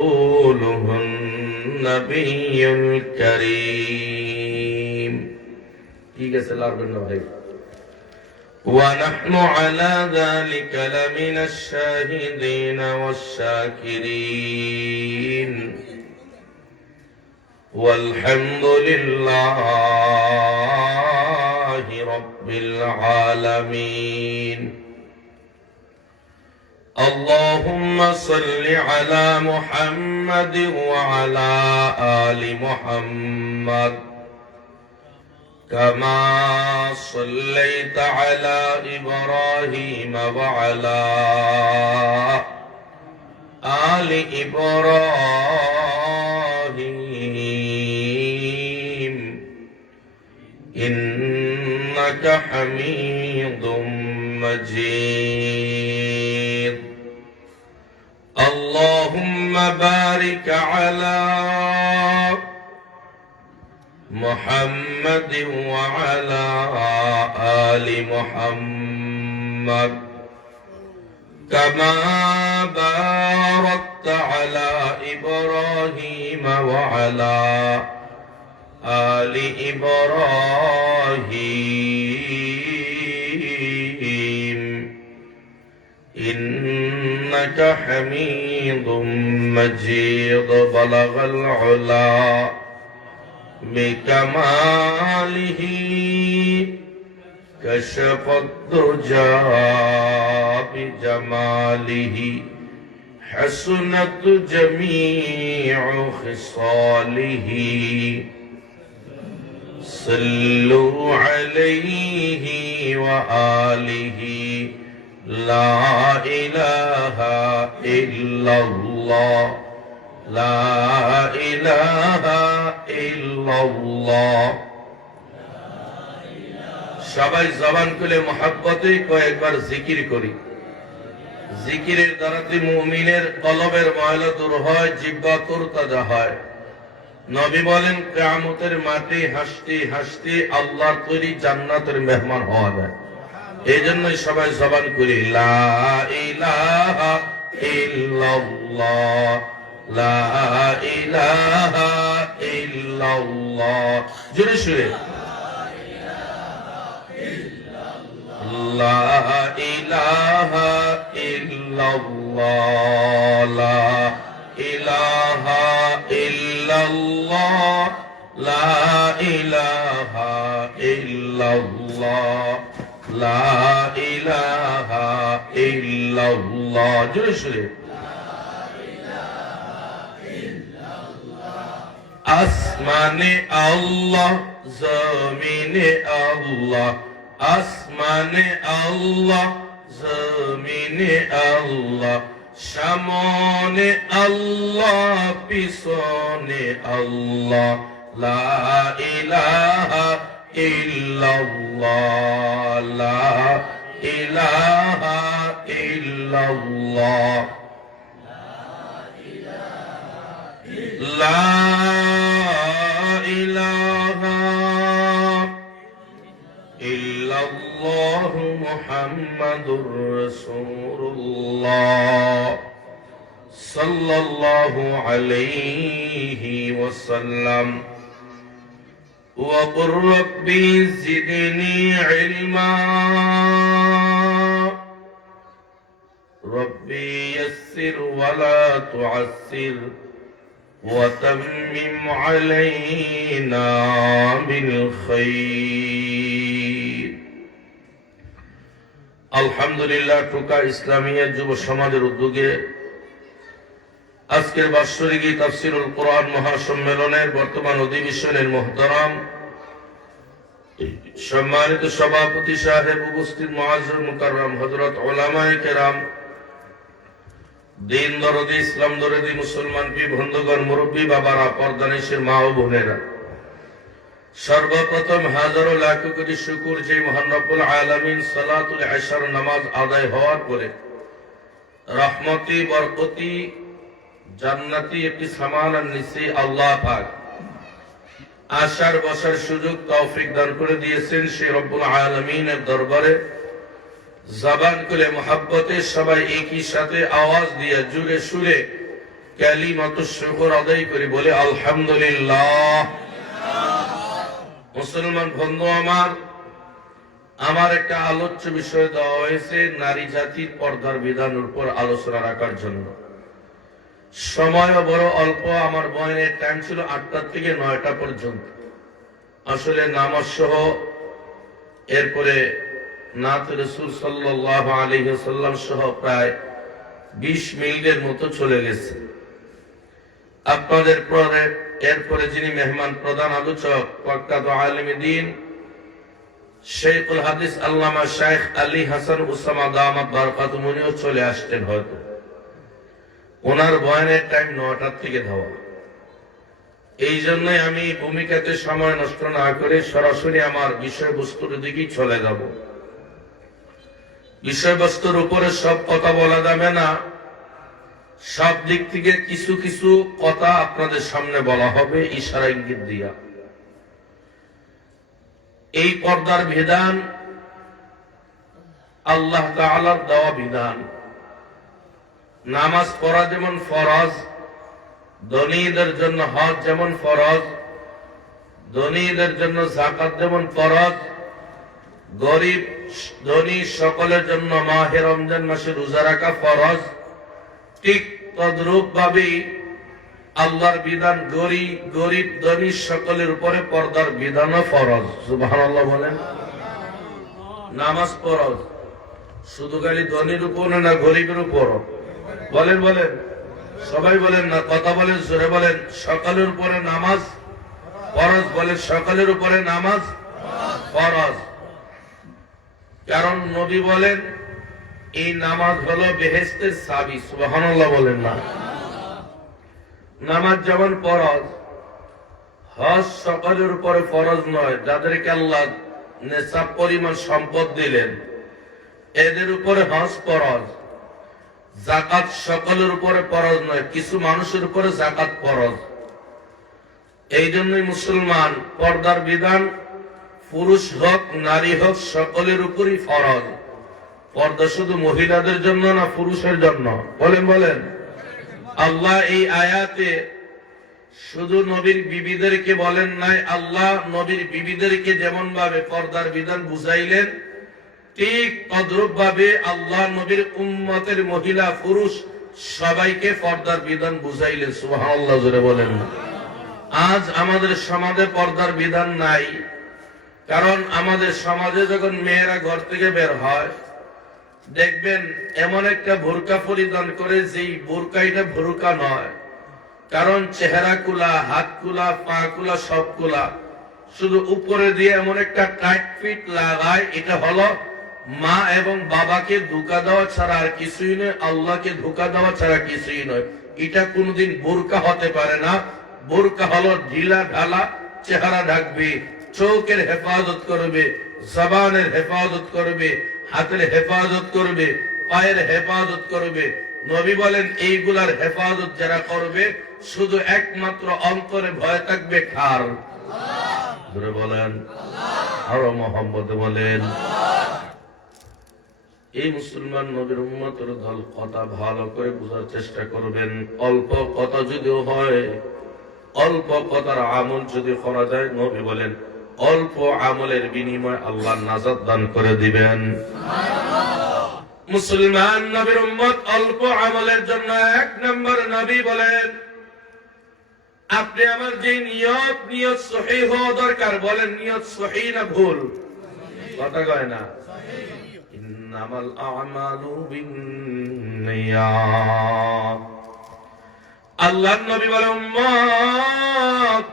رسوله النبي الكريم ونحن على ذلك لمن الشاهدين والشاكرين والحمد لله رب العالمين. اللهم صل على محمد وعلى آل محمد كما صليت على إبراهيم وعلى آل إبراهيم إنك حميد مجيد. اللهم بارك على محمد وعلى آل محمد كما باركت على إبراهيم وعلى آل إبراهيم إنك حميد مجيد. بلغ العلا بكماله كشف الدجى بجماله حسنت جميع خصاله. صلوا عليه وآله لا إله إلا الله لا إله إلا الله. সবাই জবান খুলে মুহাব্বতে কয়েকবার জিকির করি। জিকিরের দ্বারাতে মুমিনের কলবের ময়লা দূর হয়, জিহ্বা তরতাজা হয়। নবী বলেন কিয়ামতের মাঠে হাসতে হাসতে আল্লাহর তৈরি জান্নাতের মেহমান হওয়া যায়। এই জন্যই সবাই জবান করি লা ইলাহা ইল্লাল্লাহ লা ইলাহা ইল্লাল্লাহ। জোরে সুরে লা ইলাহা ইল্লাল্লাহ লা ইলাহা ইল্লাল্লাহ লা ইলাহা ইল্লাল্লাহ লা ইলাহা ইল্লাল্লাহ। জোরে সুরে আসমানে আল্লাহ জমিনে আল্লাহ আসমানে আল্লাহ জমিনে আল্লাহ সামনে আল্লাহ পিছনে আল্লাহ লা ইলাহা ইল্লাল্লাহ লা ইলাহা ইল্লাল্লাহ লা ইলাহা ইল্লাল্লাহ মুহাম্মাদুর রাসূলুল্লাহ সাল্লাল্লাহু আলাইহি ওয়াসাল্লাম। وقل ربي زدني علما ربي يسر ولا تعسر وتمم علينا بالخير. আলহামদুলিল্লাহ টোকা ইসলামিয়া যুব সমাজের উদ্যোগে আজকের বাৎসরিক তাফসীরুল কোরআন মহাসম্মেলনের বর্তমান অধিবেশনের মুহতারাম সম্মানিত সভাপতি সাহেব, উপস্থিত মুআজ্জর মুকাররম হযরত উলামায়ে কেরাম, দিন দরদি ইসলাম দরদি মুসলমান পীর বন্ধুগণ, মুরব্বী বাবারা, পর্দানিশের মা ও বোনেরা, সর্বপ্রথম হাজারো লাখ কোটি শুকর যে মহান রব্বুল আলামিন সালাতুল ইশার নামাজ আদায় হওয়ার পরে রহমতি বরকতি জান্নাতি একটি সামানার নিচে আল্লাহ পাক আসার বসার সুযোগ তৌফিক দান করে দিয়েছেন। সেই রব্বুল আলামিনের দরবারে জবান খুলে মোহাব্বতে সবাই একই সাথে আওয়াজ দিয়ে জুড়ে সুরে কালিমাতুশ শুকর আদায় করি, বলে আলহামদুলিল্লাহ। মুসলমান বন্ধু আমার একটা আলোচ্য বিষয় দেওয়া হয়েছে নারী জাতির পর্দার বিধানের উপর আলোচনা রাখার জন্য। সময়ও বড় অল্প, আমার বয়ানের টাইম ছিল 8টা থেকে 9টা পর্যন্ত। আসলে নামাজ সহ এরপরে নাত রাসূল সাল্লাল্লাহু আলাইহি ওয়াসাল্লাম সহ প্রায় 20 মিনিটের মতো চলে গেছে। আপনাদের পরে এরপরে যিনি মেহমান প্রধান আলোচক প্রখ্যাত আলেমে দ্বীন শেখুল হাদিস আল্লামা শাইখ আলী হাসান উসামা দামাত বারকাতুহুও চলে আসতেন। হয়তো ওনার বয়ানের টাইম 9টা থেকে দেওয়া। এই জন্যই আমি ভূমিকাতে সময় নষ্ট না করে সরাসরি আমার বিষয়বস্তুর দিকেই চলে যাব। বিষয়বস্তুর উপরে সব কথা বলা যাবে না, সব দিক থেকে কিছু কিছু কথা আপনাদের সামনে বলা হবে ইশারা ইঙ্গিত দিয়া। এই পর্দার বিধান আল্লাহ তাআলার দেওয়া বিধান। নামাজ পড়া যেমন ফরজ, ধনীদের জন্য হজ যেমন ফরজ, ধনীদের জন্য যাকাত যেমন ফরজ, গরিব ধনী সকলের জন্য মাহে রমজান মাসে রোজা রাখা ফরজ, ঠিক তদ্রূপ ভাবে আল্লাহর বিধান গরিব ধনী সকলের উপরে পর্দার বিধানও ফরজ। সুবহানাল্লাহ বলেন। নামাজ ফরজ শুধু খালি ধনীর উপর না গরিবের উপর? বলেন বলেন, সবাই বলেন না, কথা বলেন, জোরে বলেন। সকলের উপরে নামাজ ফরজ, বলেন সকলের উপরে নামাজ ফরজ। কারণ নবী বলেন এই নামাজ হলো বেহেশতের চাবি। সুবহানাল্লাহ বলেন না। নামাজ যেমন ফরজ, হজ সকলের উপরে ফরজ নয়। যাদেরকে আল্লাহ নেশাব পরিমাণ সম্পদ দিলেন এদের উপরে হজ ফরজ। যাকাত সকলের উপরে ফরজ নয়, কিছু মানুষের উপরে যাকাত ফরজ। এই জন্যই মুসলমান পর্দার বিধান পুরুষ হোক নারী হোক সকলের উপরই ফরজ। পর্দা শুধু মহিলাদের জন্য না পুরুষের জন্য? বলেন বলেন। আল্লাহ এই আয়াতে শুধু নবীর বিবিদেরকে বলেন নাই, আল্লাহ নবীর বিবিদেরকে যেমন ভাবে পর্দার বিধান বুঝাইলেন ঠিক তদ্রূপ ভাবে আল্লাহ নবীর উম্মতের মহিলা পুরুষ সবাইকে পর্দার বিধান বুঝাইলেন। সুবহানাল্লাহ জোরে বলেন। আজ আমাদের সমাজে পর্দার বিধান নাই, কারণ আমাদের সমাজে যখন মেয়েরা ঘর থেকে বের হয় দেখবেন এমন একটা বোরকা পরিধান করে যেই বোরকা এটা বোরকা নয়। কারণ চেহারা কুলা, হাত কুলা, পা কুলা, সব কুলা, শুধু উপরে দিয়ে এমন একটা টাইট ফিট লাগায়। এটা হলো মা এবং বাবাকে ধোঁকা দেওয়া ছাড়া আর কিছুই নয়, আল্লাহকে ধোঁকা দেওয়া ছাড়া কিছুই নয়। এটা কোনদিন বোরকা হতে পারে না। বোরকা হলো ঢিলা ঢালা, চেহারা ঢাকবে, চোখের হেফাজত করবে, জবানের হেফাজত করবে, হাতের হেফাজত করবে, পায়ের হেফাজত করবে। নবী বলেন এইগুলার হেফাজত যারা করবে শুধু একমাত্র অন্তরে ভয় থাকবে কার? ধরে বলেন আর মোহাম্মদ বলেন। এই মুসলমান নবীর উম্মতের দল কথা ভালো করে বোঝার চেষ্টা করবেন। অল্প কথা যদিও হয়, অল্প কথার আমল যদি করা যায়, নবী বলেন অল্প আমলের বিনিময়ে আল্লাহ নাজাত দান করে দিবেন। মুসলমান নবীর উম্মত অল্প আমলের জন্য 1 নম্বর নবী বলেন আপনি আমার যে নিয়ত সহিহ হওয়া দরকার। বলেন নিয়ত সহিহ না ভুল? কথা কয় না। ইন্নামাল আমালু বিন্নিয়াত। আল্লাহর নবী বলেন উম্মত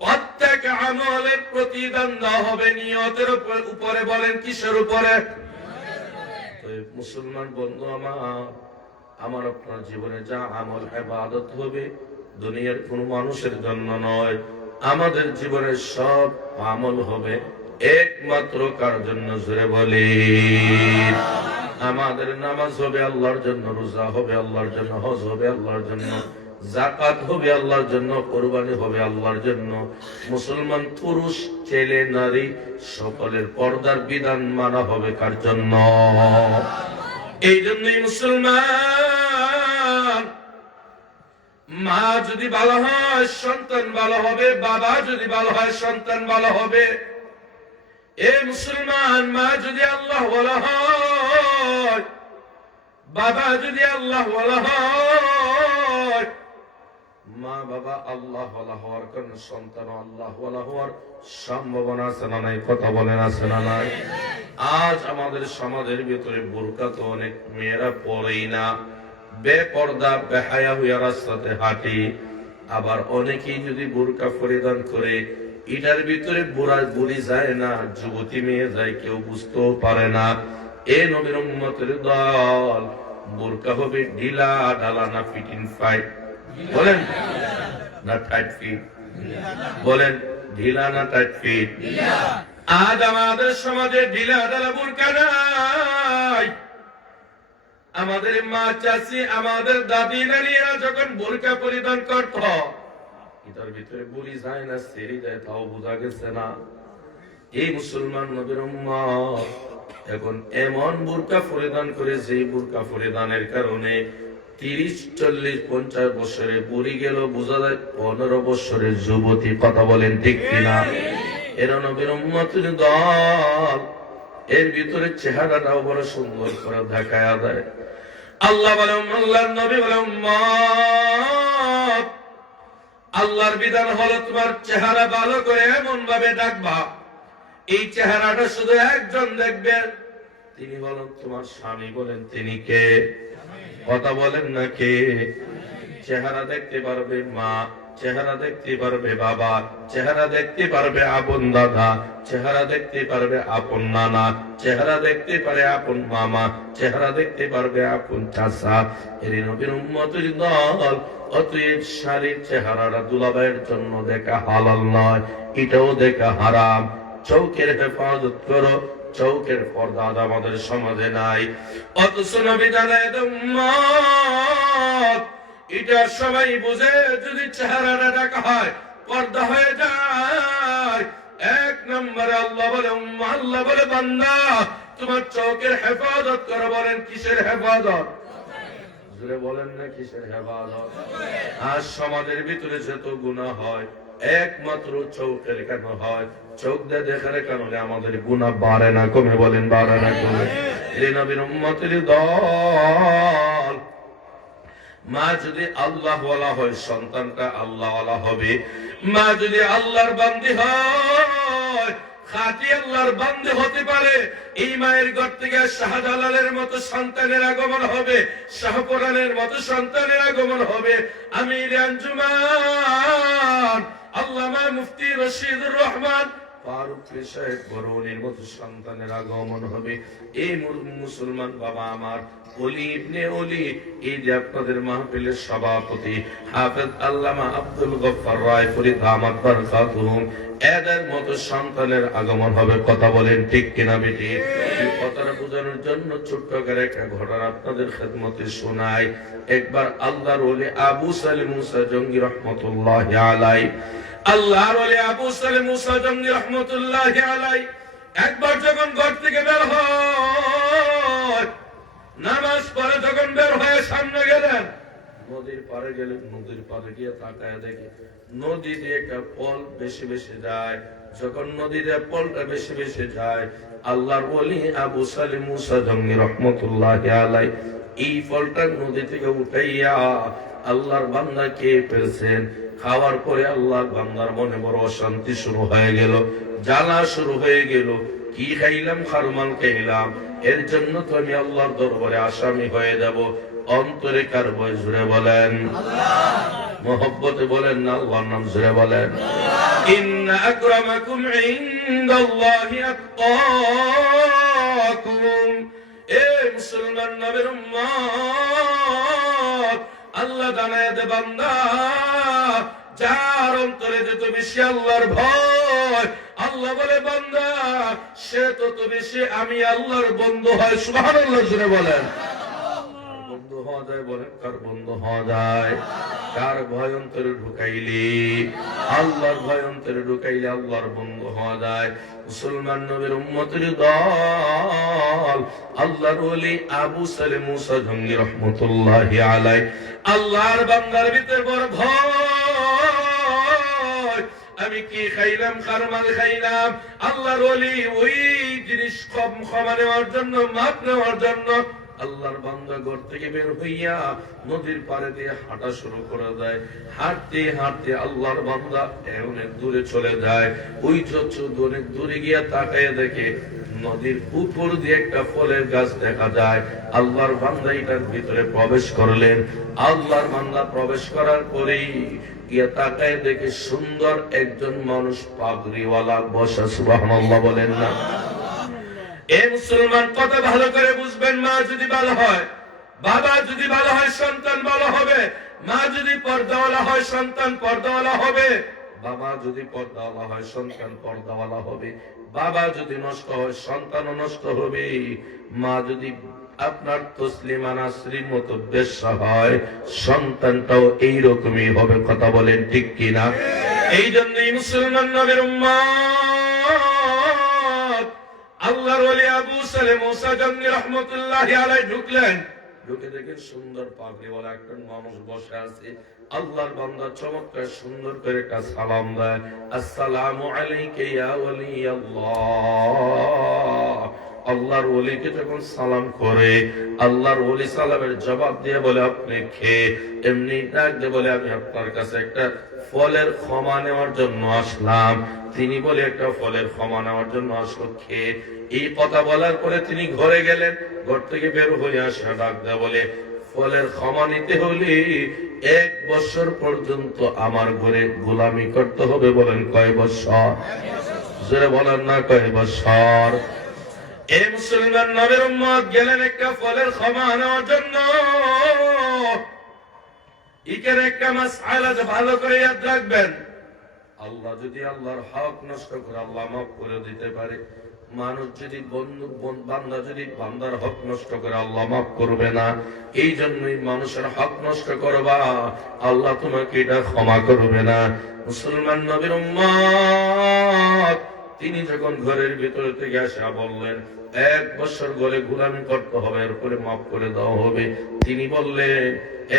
প্রত্যেক আমলের প্রতিদান দেওয়া হবে নিয়তের উপরে। বলেন কিসের উপরে? মুসলমান বন্ধু আমার আপনার জীবনে যা আমল ইবাদত হবে দুনিয়ার কোন মানুষের জন্য নয়। আমাদের জীবনের সব আমল হবে একমাত্র কার জন্য? জোরে বলি। আমাদের নামাজ হবে আল্লাহর জন্য, রোজা হবে আল্লাহর জন্য, হজ হবে আল্লাহর জন্য, যাকাত হবে আল্লাহর জন্য, কুরবানি হবে আল্লাহর জন্য। মুসলমান পুরুষ ছেলে নারী সকলের পর্দার বিধান মানা হবে কার জন্য? এই জন্যই মুসলমান মা যদি ভালো হয় সন্তান ভালো হবে, বাবা যদি ভালো হয় সন্তান ভালো হবে। এ মুসলমান, মা যদি আল্লাহ ওয়ালা হয়, বাবা যদি আল্লাহ ওয়ালা হয়, মা বাবা আল্লাহ ওয়ালা হওয়ার কারণে সন্তান আল্লাহ ওয়ালা হওয়ার সম্ভাবনা আছে না নাই? কথা বলেন আছে না নাই? আজ আমাদের সমাজের ভিতরে বোরকা তো অনেক মেয়েরা পরেই না, বেপর্দা বেহায়া হইয়া রাস্তাতে হাঁটি। আবার অনেকেই যদি বোরকা পরিধান করে এটার ভিতরে বুড়ি যায় না, যুবতী মেয়ে যায়, কেউ বুঝতেও পারে না। এ নবীর উম্মতের দল, বোরকা হবে ঢিলা ঢালা না ফিটিং ফাইট? বলেন না টাইট ফিট? বলেন ঢিলা না টাইট ফিট? আজ আমাদের সমাজে ঢিলা ঢালা বোরকা নাই। আমাদের মা চাচি, আমাদের দাদি নানিরা যখন বোরকা পরিধান করত, এটার ভিতরে বুড়ি যায় না, সেরি যায়, তাও বোঝা গেছে না। এই মুসলমান নবীর উম্মত এখন এমন বোরকা পরিধান করে, যে বোরকা পরিধানের কারণে 30, 40, 50 বছরে বুড়ি গেল, বোঝা যায় 15 বছরের যুবতী। কথা বলেন ঠিক কিনা? এরা নবীর উম্মতের দল। এর ভিতরে চেহারাটাও বড় সুন্দর করে দেখায়া দেয়। আল্লাহ বলে, আল্লাহর নবী বলে, উম্মত, আল্লাহর বিধান হলো তোমার চেহারা ভালো করে এমন ভাবে ডাকবা, এই চেহারাটা শুধু একজন দেখবে, তিনি হলেন তোমার স্বামী। বলেন তিনি কে? কথা বলেন না কে? চেহারা দেখতে পারবে মা, চেহারা দেখতে পারবে বাবা, চেহারা দেখতে পারবে আপন দাদা, চেহারা দেখতে পারবে আপন নানা, চেহারা দেখতে পারে আপন মামা, চেহারা দেখতে পারবে আপন চাচা। এর নবীর উম্মতের দল। অতএব শারীর চেহারাটা দুলাভাইয়ের জন্য দেখা হালাল নয়, এটাও দেখা হারাম। চৌকের হেফাজত করো, চৌকের পর্দা আমাদের সমাজে নাই। অথচ নবী জানায় উম্মত, এটা সবাই বুঝে, যদি চেহারাটা ঢাকা হয়, পর্দা হয়ে যায়। 1 নম্বরে আল্লাহ বলে, আল্লাহ বলে, বান্দা তোমার চৌকের হেফাজত করো। বলেন কিসের হেফাজত? জোরে বলেন না কিসের হেফাজত? আজ সমাজের ভিতরে যত গুনাহ হয়, একমাত্র চৌকের কেন হয়? চোখ দিয়ে দেখার কারণে আমাদের গুনাহ বাড়ে না কমে? বলেন বাড়ে না কমে? এই নবীর উম্মতের দল। মা যদি আল্লাহ ওয়ালা হয়, সন্তানটা আল্লাহ ওয়ালা হবে। মা যদি আল্লাহর বান্দি হয়, খাঁটি আল্লাহর বান্দি হতে পারে, এই মায়ের ঘর থেকে শাহজালালের মতো সন্তানের আগমন হবে, শাহপরানের মতো সন্তানের আগমন হবে। আমির আঞ্জুমান আল্লামা মুফতি রশিদুর রহমান ফারুক সাহেব বরৌনির মতো সন্তানের আগমন হবে। এই মুসলমান বাবা আমার ওলি ইবনে ওলি, এই যে আপনাদের মাহফিলের সভাপতি হাফেজ আল্লামা আব্দুল গফফার রায়পুরী দামাত বারকাতুহুম, এদের মতো সন্তানের আগমন হবে। কথা বলেন ঠিক কিনা বেটি? এই কথাটা বোঝানোর জন্য ছোট্ট করে একটা ঘটনা আপনাদের খেদমতে শোনাই। একবার আল্লাহর ওলি আবু সালেম মুসা জঙ্গি রহমতুল্লাহি আলাইহি, আল্লাহর ওলি আবু সালেম মুসা জঙ্গি রহমতুল্লাহি আলাইহি একবার যখন ঘর থেকে বের হয়, নামাজ পড়ে যখন বের হয়ে সামনে গেলেন, নদীর পাড়ে গেলেন। নদীর পাড়ে গিয়ে তাকায় দেখে নদী দিয়ে একটা পল বেশি বেশি যায়। যখন নদীতে পলটা বেশি বেশি যায়, আল্লাহর ওলি আবু সালেম মুসা জঙ্গি রহমতুল্লাহি আলাইহি এই ফলটা নদী থেকে উঠাইয়া আল্লাহর বান্দা খেয়ে ফেলছেন। খাওয়ার পরে আল্লাহর বান্দার মনে বড় অশান্তি শুরু হয়ে গেল, জ্বালা শুরু হয়ে গেল। কি খাইলাম? খারমান খাইলাম, এর জন্য তো আমি আল্লাহর দরবারে আসামি হয়ে যাব। অন্তরে কার ভয়? জুড়ে বলেন মহব্বতে বলেন না আল্লাহর নাম জুড়ে বলেন। ইন্না আকরামাকুম ইনদাল্লাহি আতকাকুম। এ মুসলমান নবীর উম্মত, আল্লাহ জানায় দে বান্দা, যার অন্তরে যত বেশি আল্লাহর ভয়, আল্লাহ বলে বান্দা সে তত বেশি আমি আল্লাহর বন্ধু হয়। সুবহানাল্লাহ জুড়ে বলেন। বন্ধু হওয়া যায়? বলেন কার বন্ধু হওয়া যায়? কার ভয় অন্তরে ঢুকাইলে? আল্লাহর ভয় অন্তরে ঢুকাইলে আল্লাহর বন্ধু হওয়া যায়। মুসলমান নবীর উম্মতের দল, আল্লাহর ওলি আবু সালেম মুসা জঙ্গি রহমতুল্লাহি আলাইহি আল্লাহর বান্দার ভিতর বড় ভয়, আমি কি খাইলাম, খারমাল খাইলাম। আল্লাহর ওলি ওই জিনিস ক্ষমা নেওয়ার জন্য, মাপ নেওয়ার জন্য আল্লাহর বান্দা ঘর থেকে বের হইয়া নদীর পাড়ে দিয়ে হাঁটা শুরু করে দেয়। হাঁটতে হাঁটতে আল্লাহর বান্দা অনেক দূরে চলে যায়। ওই অনেক দূরে গিয়া তাকায় দেখে নদীর উপর দিয়ে একটা ফলের গাছ দেখা যায়। আল্লাহর বান্দা এটার ভিতরে প্রবেশ করলেন। আল্লাহর বান্দা প্রবেশ করার পরেই গিয়া তাকায় দেখে সুন্দর একজন মানুষ পাগড়িওয়ালা বসা। সুবহানাল্লাহ বলেন না? এ মুসলমান, কত ভালো করে বুঝবেন, মা যদি ভালো হয়, বাবা যদি ভালো হয়, সন্তান ভালো হবে। মা যদি পর্দাওয়ালা হয়, সন্তান পর্দাওয়ালা হবে। বাবা যদি পর্দাওয়ালা হয়, সন্তান পর্দাওয়ালা হবে। বাবা যদি নষ্ট হয়, সন্তানও নষ্ট হবে। মা যদি আপনার তসলিমা নাসরিন মতো বেশ্যা হয়, সন্তানটাও এইরকমই হবে। কথা বলেন ঠিক কিনা? এই জন্যই মুসলমান নবীর উম্মত আল্লাহর ওলি আবু সালেহ মুসা জামনি রাহমাতুল্লাহি আলাইহি ঢুকলেন। ঢুকে দেখেন সুন্দর পাগড়িওয়ালা একটা মানুষ বসে আছে। আল্লাহর বান্দা চমৎকার সুন্দর করে একটা সালাম দেয়, আসসালামু আলাইকা ইয়া ওলি আল্লাহ। আল্লাহর ওলিকে যখন সালাম করে, আল্লাহর ওলি সালামের জবাব দিয়ে বলে, আপনি কে? এমনি ডাক দিয়ে বলে, আমি আপনার কাছে একটা ফলের ক্ষমা নেওয়ার জন্য আসলাম। তিনি বলে, একটা ফলের ক্ষমা নেওয়ার জন্য আসলো, কে? এই কথা বলার পরে তিনি ঘরে গেলেন। ঘর থেকে বের হয়ে আসা ডাক দেয়া বলে, ফলের ক্ষমা নিতে হলে 1 বছর পর্যন্ত আমার ঘরে গোলামি করতে হবে। বলেন কয় বছর? জোরে বলেন না, কয় বছর? এই মুসলমান নবীর উম্মত গেলেন একটা ফলের ক্ষমা নেওয়ার জন্য। এখানে একটা মাসআলা ভালো করে ইয়াদ রাখবেন, আল্লাহ যদি আল্লাহর হক নষ্ট করে, আল্লাহ মাফ করে দিতে পারে। মানুষ যদি বান্দা যদি বান্দার হক নষ্ট করে, আল্লাহ মাফ করবে না। এই জন্যই মানুষের হক নষ্ট করবা, আল্লাহ তোমাকে এটা ক্ষমা করবে না। মুসলমান নবীর উম্মত তিনি যখন ঘরের ভিতর থেকে আসা বললেন, 1 বছর গলে গোলামি করতে হবে, এরপরে মাফ করে দেওয়া হবে। তিনি বললেন,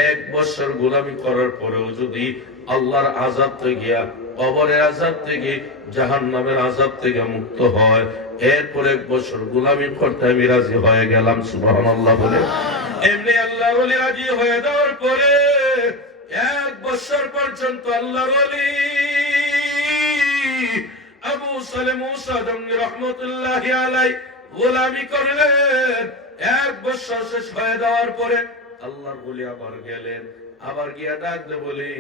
1 বছর গোলামি করার পরেও যদি আল্লাহর আযাব থেকে, কবরের আযাব থেকে, জাহান্নামের আযাব থেকে মুক্ত হয়, এরপর 1 বছর গোলামি করতে আমি রাজি হয়ে গেলাম। সুবহানাল্লাহ বলে এমনি আল্লাহর ওলি রাজি হয়ে যাওয়ার পরে 1 বছর পর্যন্ত আল্লাহর ওলি আবু সালেহ মুসা জামনি রাহমাতুল্লাহি আলাইহি গোলামি করলেন। 1 বছর শেষ হয়ে যাওয়ার পরে আল্লাহর ওলি আবার গেলেন। আবার গিয়া ডাক দে বলি,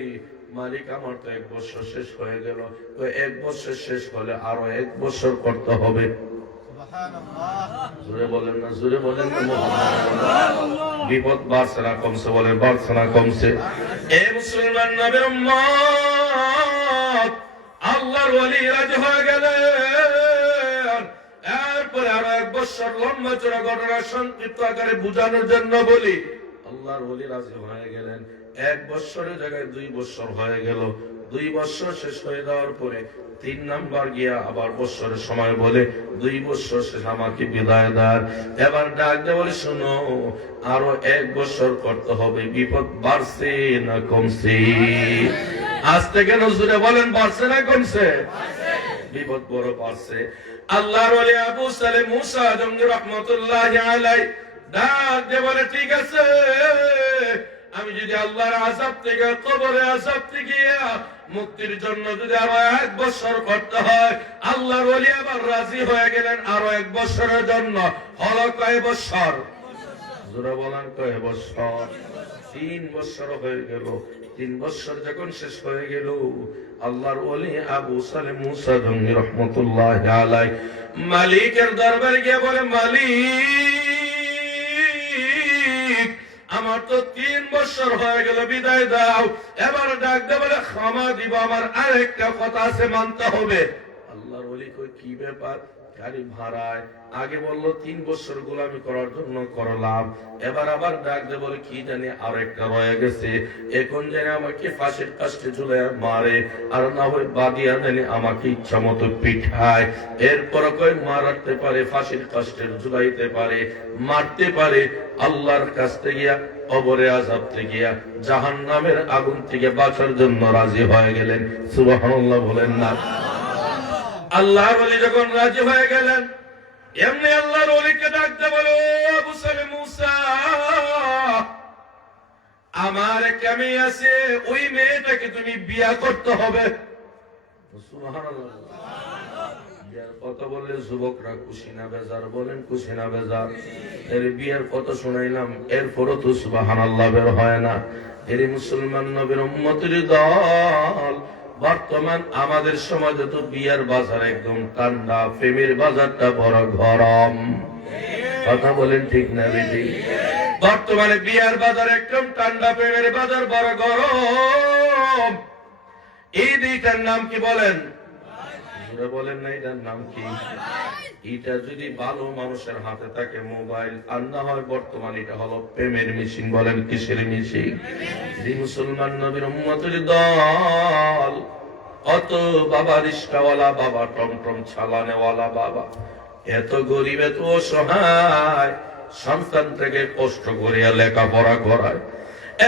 মালিক আমার তো 1 বছর শেষ হয়ে গেল। তো 1 বছর শেষ হলে আরো 1 বছর করতে হবে। জোরে বলেন না, জোরে বলেন না। বিপদ বাড়ছে না কমছে? বলেন বাড়ছে না কমছে? এ মুসলমান নবীর উম্মত আল্লাহর ওলি রাজি হয়ে গেলেন। এরপরে আরো 1 বছর লম্বা চড়া ঘটনা সংক্ষিপ্ত আকারে বুঝানোর জন্য বলি, আল্লাহর ওলি রাজি হয়ে গেলেন। 1 বছরের জায়গায় 2 বছর হয়ে গেল। 2 বছর শেষ হয়ে যাওয়ার পরে 3 নাম্বার গিয়া আবার বছরের সময় বলে, 2 বছর শেষ, আমাকে বিদায় দেন। এবার ডাক দিয়ে বলে, শুনো, আরো 1 বছর করতে হবে। বিপদ বাড়ছে না কমছে? আজ থেকে নজরে বলেন, বাড়ছে না কমছে? বিপদ বড় বাড়ছে। আল্লাহর ওলি আবু সালেহ মুসা জামনি রাহমাতুল্লাহি আলাইহি ডাক দিয়ে বলে, ঠিক আছে, আমি যদি আল্লাহর আযাব থেকে, কবরের আযাব থেকে মুক্তির জন্য যদি আরো 1 বছর করতে হয়, আল্লাহর ওলি আবার রাজি হয়ে গেলেন আরো 1 বছরের জন্য। হলো কয় বছর? জোরে বলেন, কয় বছর? 3 বছর হয়ে গেল। 3 বছর যখন শেষ হয়ে গেল, আল্লাহর ওলি আবু সালেহ মুসা জামনি রাহমাতুল্লাহি আলাইহি মালিকের দরবারে গিয়ে বলে, মালিক, আমার তো 3 বছর হয়ে গেল, বিদায় দাও। এবার ডাক দে বলে, ক্ষমা দিব, আমার আরেকটা কথা আছে, মানতে হবে। আল্লাহর ওলি কই, কি ব্যাপার? গাড়ি ভাড়ায় আগে বললো 3 বছর গোলামি করার জন্য করলাম, এবার আবার ডাক দে বলে, কি জানি আর একটা রয়ে গেছে। এখন জানি আমাকে ফাঁসির কাস্টে ঝুলায় মারে, আর না হয় বাদিয়া জানি আমাকে ইচ্ছা মতো পিঠায়। এরপর কই মারতে পারে, ফাঁসির কাস্টে ঝুলাইতে পারে, মারতে পারে। আল্লাহর কাছ থেকে কবরে আযাব থেকে জাহান্নামের আগুন থেকে বাঁচার জন্য রাজি হয়ে গেলেন। সুবহানাল্লাহ বলেন না? আল্লাহর ওলি যখন রাজি হয়ে গেলেন, এমনি আল্লাহর ওলিকে ডাকতে বলো, আবু সালে মুসা, আমার একটা মেয়ে আছে, ওই মেয়েটাকে তুমি বিয়া করতে হবে। সুবহানাল্লাহ। বিয়ার কথা বললে যুবকরা খুশি না বেজার? বলেন খুশি না বেজার? এর বিয়ের কথা শুনাইলাম, এরপরও তো সুবহানাল্লাহ বের হয় না। এর মুসলমান নবীর উম্মতের দল, বর্তমান আমাদের সমাজে তো বিয়ার বাজার একদম ঠান্ডা, প্রেমের বাজারটা বড় গরম। কথা বলেন ঠিক না বেটি? বর্তমানে বিয়ার বাজার একদম ঠান্ডা, প্রেমের বাজার বড় গরম। এই দুইটার নাম কি বলেন? বলেন না, এটার নাম কি? এটা যদি ভালো মানুষের হাতে থাকে মোবাইল, আর না হয় বর্তমান এটা হলো প্রেমের মেশিন। বলেন কিসের মেশিন? মুসলমান নবীর উম্মতের দল, অত বাবা রিস্কাওয়ালা, বাবা টমটম চালানেওয়ালা, বাবা এত গরিব, এত অসহায়, সন্তান থেকে কষ্ট করিয়া লেখাপড়া করায়।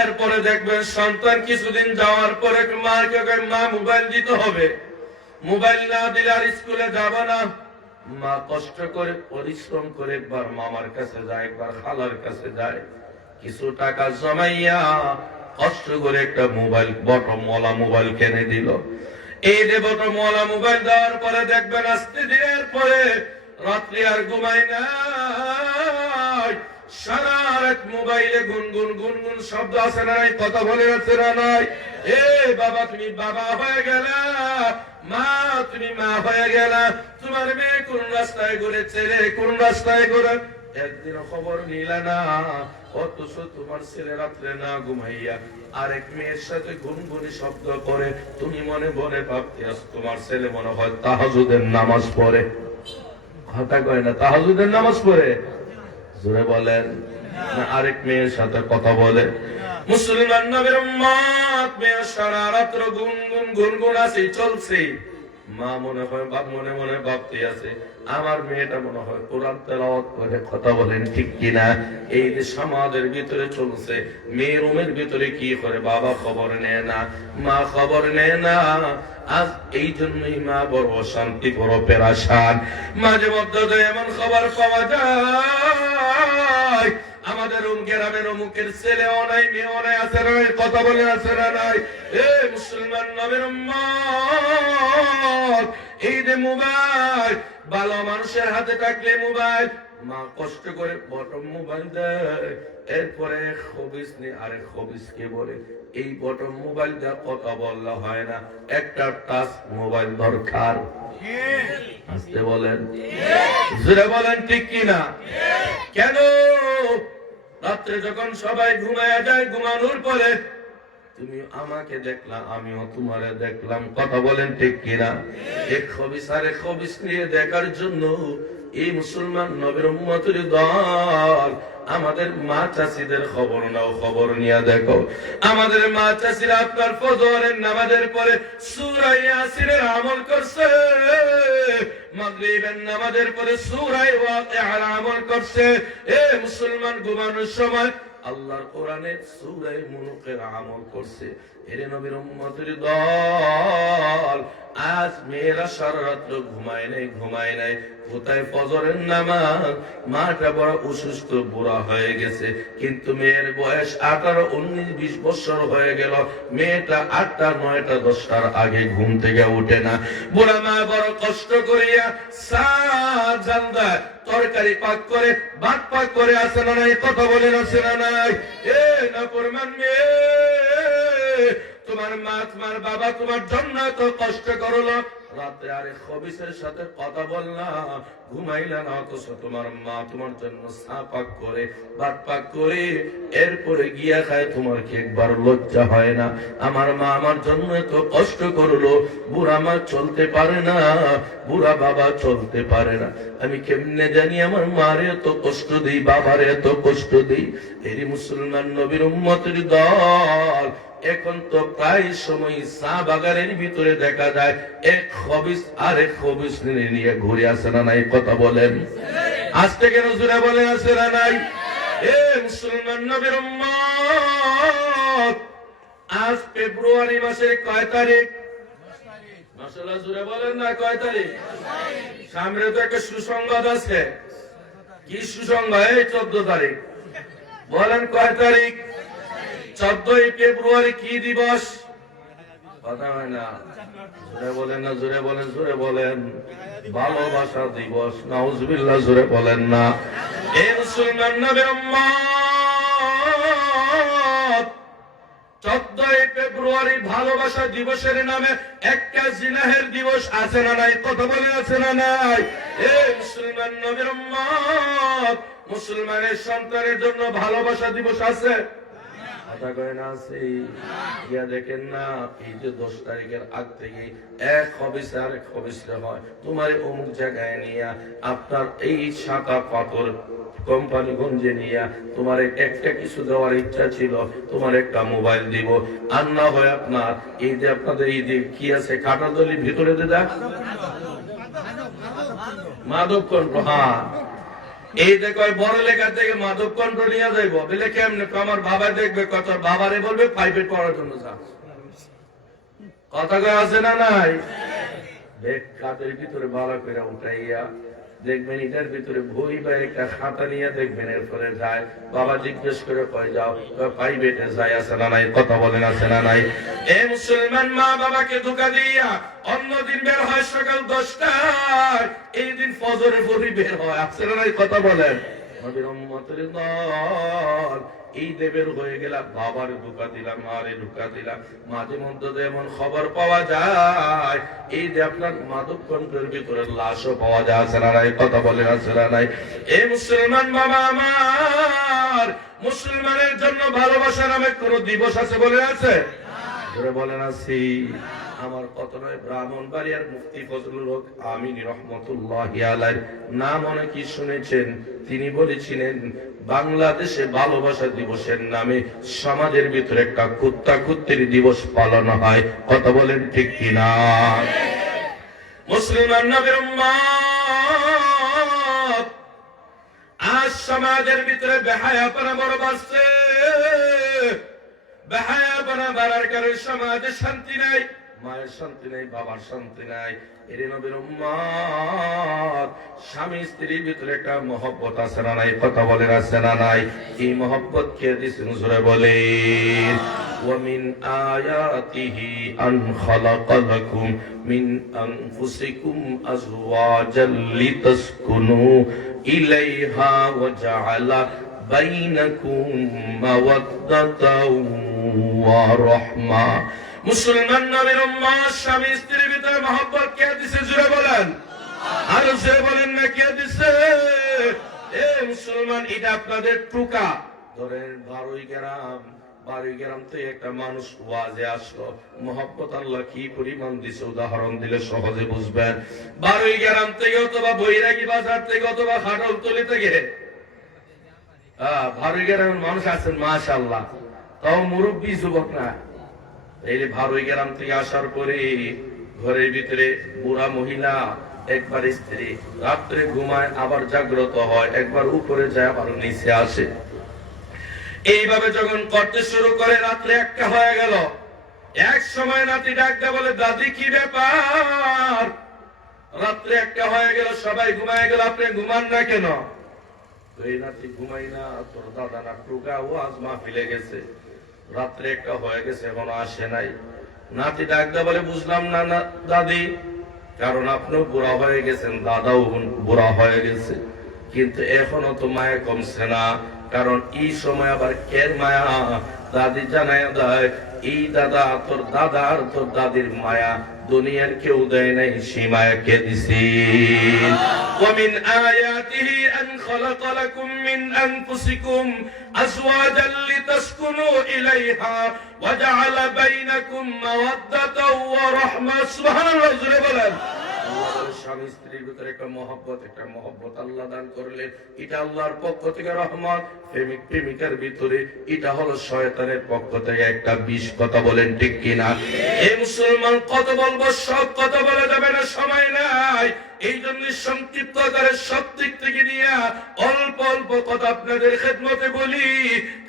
এরপরে দেখবেন সন্তান কিছুদিন যাওয়ার পরে মাকে মা মোবাইল দিতে হবে, মোবাইল না দিলে আর স্কুলে যাবে না। মা কষ্ট করে পরিশ্রম করে একবার মামার কাছে যায়, একবার খালার কাছে যায়, কিছু টাকা জমাইয়া কষ্ট করে একটা মোবাইল, বটমওয়ালা মোবাইল কিনে দিল। এই যে বটমওয়ালা মোবাইল দেওয়ার পরে দেখবেন আস্তে ধীরে পরে রাত্রি আর ঘুমায় না, সারা রাত মোবাইলে গুনগুন গুনগুন শব্দ আছে না নাই? কথা বলে আছে না নাই? এ বাবা, তুমি বাবা হয়ে গেলা, মা তুমি মা হয়ে গেলা, তোমার মেয়ে কোন রাস্তায় ঘুরেছে রে, কোন রাস্তায় ঘুরে একদিন খবর নিলা না, অথচ তোমার ছেলে রাত্রে না ঘুমাইয়া আরেক মেয়ের সাথে গুনগুনি শব্দ করে, তুমি মনে মনে ভাবতে আস তোমার ছেলে মনে হয় তাহাজ্জুদের নামাজ পড়ে। কথা কয় না? তাহাজ্জুদের নামাজ পড়ে। জোরে বলেন না আরেক মেয়ের সাথে কথা বলে? মুসলমান নবীর উম্মত, মেয়ে সারা রাত্র গুনগুন গুনগুন আছে, চলছে। মা মনে হয় মনে মনে ভাবতে আছে আমার মেয়েটা মনে হয় কোরআন তেলাওয়াত করে। কথা বলেন ঠিক কিনা? এই যে সমাজের ভিতরে চলছে, মেয়ে রুমের ভিতরে কি করে বাবা খবর নেয় না, মা খবর নেয় না। আজ এই জন্যই মা বড় অশান্তি, বড় পেরেশান। মাঝে মধ্যে এমন খবর পাওয়া যায় আমাদের গ্রামের অমুকের ছেলেও নাই, মেয়েও নাই, আছে না? কথা বলে আছে না নাই? এ মুসলমান নবীর উম্মত, এই যে মোবাইল ভালো মানুষের হাতে থাকলে মোবাইল, মা কষ্ট করে বটম মোবাইল দেয়, এরপরে খবিস নি আরে খবিস কে বলে এই বটম মোবাইল দেওয়া কথা বললে হয় না, একটা টাচ মোবাইল দরকার। আসতে বলেন, জোরে বলেন ঠিক কিনা? কেন রাত্রে যখন সবাই ঘুমায় যায়, ঘুমানোর পরে তুমি আমাকে দেখলা, আমিও তোমারে দেখলাম। কথা বলেন ঠিক কিনা? এক খবিস আরে খবিস নিয়ে দেখার জন্য এই মুসলমান নবীর উম্মতের দল, আমাদের মা চাষিদের খবর নাও, খবর নিয়ে দেখো। আমাদের মা চাষিরা আপনার ফজরের নামাজের পরে সূরা ইয়াসিনের আমল করছে, মাগরিবের নামাজের পরে সূরা ওয়াকিআর আমল করছে। এ মুসলমান ঘুমানোর সময় আল্লাহর কোরআনের সূরা মুলুকের আমল করছে। এর নবীর উম্মতের দল, আজ মেয়েরা সারা রাত ঘুমায় নাই। কোথায় ফজরের নামাজ? মাটা বড় অসুস্থ, বুড়া হয়ে গেছে, কিন্তু মেয়ের বয়স 18, 19, 20 বছর হয়ে গেল। মেয়েটা 8টা, 9টা, 10টার আগে ঘুম থেকে ওঠে না। বুড়া মা বড় কষ্ট করিয়া জানদা তরকারি পাক করে, ভাত পাক করে, আসে না নাই? কথা বলেন আসে না নাই? এ নাফরমান মেয়ে, তোমার মা তোমার বাবা তোমার জন্য তো কষ্ট করলো, রাতে আরে খবিসের সাথে কথা বললা, ঘুমাইলা না, অথচ তোমার মা তোমার জন্য চা পাক করে, ভাত পাক করে, এরপরে গিয়া খায়, তোমার কি একবার লজ্জা হয় না? আমার মা আমার জন্য তো কষ্ট করলো, বুড়া মা চলতে পারে না, বুড়া বাবা চলতে পারে না, আমি কেমনে জানি আমার মারে এত কষ্ট দিই, বাবারে এত কষ্ট দিই। এরই মুসলমান নবীর উম্মতের দল, এখন তো প্রায় সময় চা বাগানের ভিতরে দেখা যায় এক খবিস আরেক খবিস নিয়ে ঘুরে আসে না নাই? কথা বলেন আজ থেকে নজরে বলে আসে না নাই? এ মুসলমান নবীর উম্মত, উম্মত, আজ ফেব্রুয়ারি মাসের কয় তারিখ? মাশাআল্লাহ জোরে বলেন না, কয় তারিখ? সামনে তো একটা সুসংবাদ আছে। কি সুসংবাদ? এই 14 তারিখ। বলেন কয় তারিখ? 14 ফেব্রুয়ারি কি দিবস? কথা হয় না, জোরে বলেন না, জোরে বলেন, জোরে বলেন। ভালোবাসা দিবস। নাউজুবিল্লাহ, জোরে বলেন না। এই মুসলমান নবীর উম্মত, 14 ফেব্রুয়ারি ভালোবাসা দিবসের নামে একটা জিনাহের দিবস আছে না নাই? কথা বলে আছে না নাই? এই মুসলমান নবীর উম্মত, মুসলমানের সন্তানের জন্য ভালোবাসা দিবস আছে? কথা কয় না আছে? গিয়া দেখেন না, এই যে 10 তারিখের আগ থেকে এক হবিসে আরেক হবিসে হয়, তোমার অমুক জায়গায় নিয়ে আপনার এই শাখা পাথর কোম্পানিগঞ্জে নিয়ে তোমার একটা কিছু দেওয়ার ইচ্ছা ছিল, তোমার একটা মোবাইল দিব। আর না হয় আপনার এই যে আপনাদের এই যে কি আছে কাটাদলির ভিতরে দেদা মাদক কন্ট্রোল, হ্যাঁ এই দেখো বড় লেখা থেকে মাদক কন্ট্রোল নিয়ে যাইব বলে কেমনে? আমার বাবা দেখবে, কত বাবারে বলবে প্রাইভেট পড়ার জন্য যা। কথা কয় আছে না নাই? দেখ কাদের ভিতরে ভালো করে উঠাইয়া দেখবেন, এটার ভিতরে বই বা একটা খাতা নিয়ে দেখবেন, এরপরে যায় বাবা জিজ্ঞেস করে কয় যাও, প্রাইভেটে যায়, আছে না নাই? কথা বলেন আছে না নাই? এ মুসলমান মা বাবাকে ধোঁকা দিয়া অন্যদিন বের হয় সকাল 10টায়, এই দিন ফজরের পরই বের হয়, আছে না নাই? কথা বলেন। নবীর উম্মতের দল এই দেবের হয়ে গেলাম, বাবার ধোঁকা দিলাম, মারে ধোঁকা দিলাম। মাঝে মধ্যে এমন খবর পাওয়া যায় এই যে আপনার মাদক কন্ট্রোলের ভিতরে লাশও পাওয়া যায়, আছে না নাই? কথা বলেন আছে না নাই? এ মুসলমান বাবা আমার, মুসলমানের জন্য ভালোবাসা নামে কোন দিবস আছে বলে আছে? ধরে বলেন আছি। আমার কত নয় ব্রাহ্মণবাড়িয়ার মুফতি ফজলুল হক আমিনী রহমতুল্লাহি আলাইহির নাম অনেকে শুনেছেন। তিনি বলেছিলেন বাংলাদেশে ভালোবাসা দিবসের নামে সমাজের ভিতরে একটা কুত্তা কুত্তির দিবস পালন হয়। কথা বলেন ঠিক কিনা? মুসলমান নবীর উম্মত, আজ সমাজের ভিতরে বেহায়াপনা বড় বাড়ছে। বেহায়াপনা বাড়ার কারণে সমাজে শান্তি নাই, মায়ের শান্তি নাই, বাবার শান্তি নাই। এর নবীর উম্মত, স্বামী স্ত্রীর ভিতরে একটা মহব্বত আছে না নাই? কথা বলেন আছে না নাই? এই মহব্বত কে দিয়েছেন? জোরে বলেন। ومن آياته أن خلق لكم من أنفسكم أزواجا لتسكنوا إليها وجعل بينكم مودة ورحمة। মুসলমান নবীর উম্মত, স্বামী স্ত্রীর ভিতরে মহব্বত কে দিছে? জোরে বলেন। আর জোরে বলেন না, কে দিছে? এ মুসলমান, এটা আপনাদের টুকা ধরেন 12 গ্রাম থেকে একটা মানুষ ওয়াজে আসলো, মহব্বত আল্লাহ কি পরিমাণ দিছে উদাহরণ দিলে সহজে বুঝবেন। 12 গ্রাম থেকে অথবা বৈরাগী বাজার থেকে অথবা খাটলতলি থেকে 12 গ্রামের মানুষ আছেন মাশাআল্লাহ, তাও মুরব্বী যুবক না। এই 12 গ্রাম থেকে আসার পরে ঘরের ভিতরে বুড়া মহিলা, একবার স্ত্রী রাত্রে ঘুমায় আবার জাগ্রত হয়, একবার উপরে যায় আবার নিচে আসে। এইভাবে যখন করতে শুরু করে রাত্রে 1টা হয়ে গেল। এক সময় নাতি ডাকতে বলে, দাদি কি ব্যাপার? রাত্রে 1টা হয়ে গেল, সবাই ঘুমায় গেল, আপনি ঘুমান না কেন? এই নাতি ঘুমাই না, তোর দাদা না টুকা ওয়াজ মাহফিলে গেছে, রাত্রে 1টা হয়ে গেছে এখনো আসে নাই। নাতি ডাকতে বলে, বুঝলাম না না দাদি, কারণ আপনিও বুড়া হয়ে গেছেন, দাদাও বুড়া হয়ে গেছে, কিন্তু এখনো তো মায়া কমছে না। কারণ এই সময় আবার কের মায়া? দাদি জানায় দেয়, এই দাদা তোর দাদা আর তোর দাদির মায়া দুনিয়ার কেউ দেয় নাই, সেই মায়া কে দিছে? ومن آياته أن خلق لكم من أنفسكم أزواجا لتسكنوا إليها وجعل بينكم مودة ورحمة। سبحان الله। আল্লাহ বলে স্বামী স্ত্রীর ভিতরে একটা মহব্বত আল্লাহ দান করলেন, এটা আল্লাহর পক্ষ থেকে রহমত। প্রেমিক প্রেমিকার ভিতরে এটা হলো শয়তানের পক্ষ থেকে একটা বিষ। কথা বলেন ঠিক কিনা? এই মুসলমান কত বলবো, সব কথা বলা যাবে না, সময় নাই। এই জন্য সংক্ষিপ্ত আকারে সব দিক থেকে নিয়ে অল্প অল্প কথা আপনাদের খেদমতে বলি।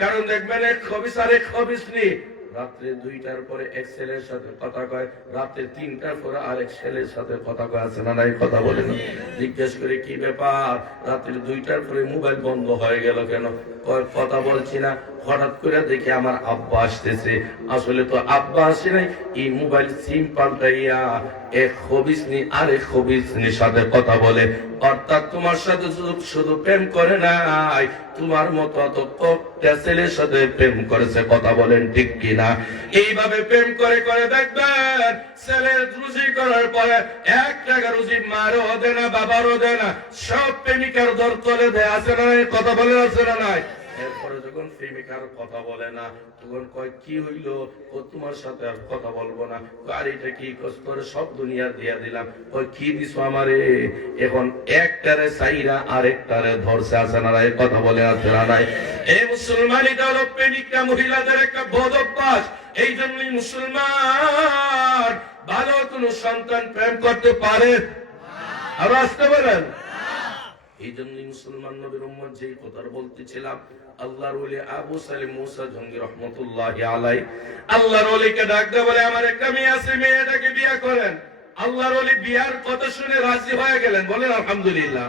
কারণ দেখবেন এক খবিস আর এক খবিস নেই। রাত্রে 2টার পরে এক ছেলের সাথে কথা কয়, রাত্রে 3টার পরে আরেক ছেলের সাথে কথা কয়, আছে না নাই? কথা বলে না। জিজ্ঞেস করে কি ব্যাপার, রাত্রে 2টার পরে মোবাইল বন্ধ হয়ে গেল কেন? কথা বলছি না, হঠাৎ করে দেখি আমার আব্বা আসতেছে। আসলে তো আব্বা আসে নাই, এই মোবাইল সিম পাল্টাইয়া এক খবিসনি আরেক খবিসনির সাথে কথা বলে। অর্থাৎ তোমার সাথে শুধু প্রেম করে নাই, তোমার মতো কতটা ছেলের সাথে প্রেম করেছে। কথা বলেন ঠিক কিনা? এইভাবে প্রেম করে করে দেখবেন ছেলের রুজি করার পরে 1 টাকা রুজি মারও দেয় না, বাবারও দেয় না, সব প্রেমিকার দর তলে দেয়। আছে না নাই? কথা বলে আছে না নাই? এরপরে যখন প্রেমিকার কথা বলে না, তখন কয় কি হইল, ও তোমার সাথে আর কথা বলবো না। গাড়িটা কি করে সব দুনিয়া দিয়া দিলাম। কয় কি দিছো আমারে? এখন একটারে চাইরা আরেকটারে ধরছে। আছে না নাই? কথা বলে আছে না নাই? এই মুসলমান, এটা হলো প্রেমিকা মহিলাদের একটা বদ অভ্যাস। এই জন্যই মুসলমান ভালো কোন সন্তান প্রেম করতে পারে? আর আসতে পারেন? এই জন্যই মুসলমান নবীর উম্মত যেই কথা বলতেছিলাম, আল্লাহর ওলি আবু সালেম মুসা জঙ্গি রহমতুল্লাহি আলাইহি আল্লাহর ওলিকে ডাক দিয়ে বলে, আমার একটা মেয়ে আছে, মেয়েটাকে বিয়ে করেন। আল্লাহর ওলি বিয়ার কথা শুনে রাজি হয়ে গেলেন। বলেন আলহামদুলিল্লাহ।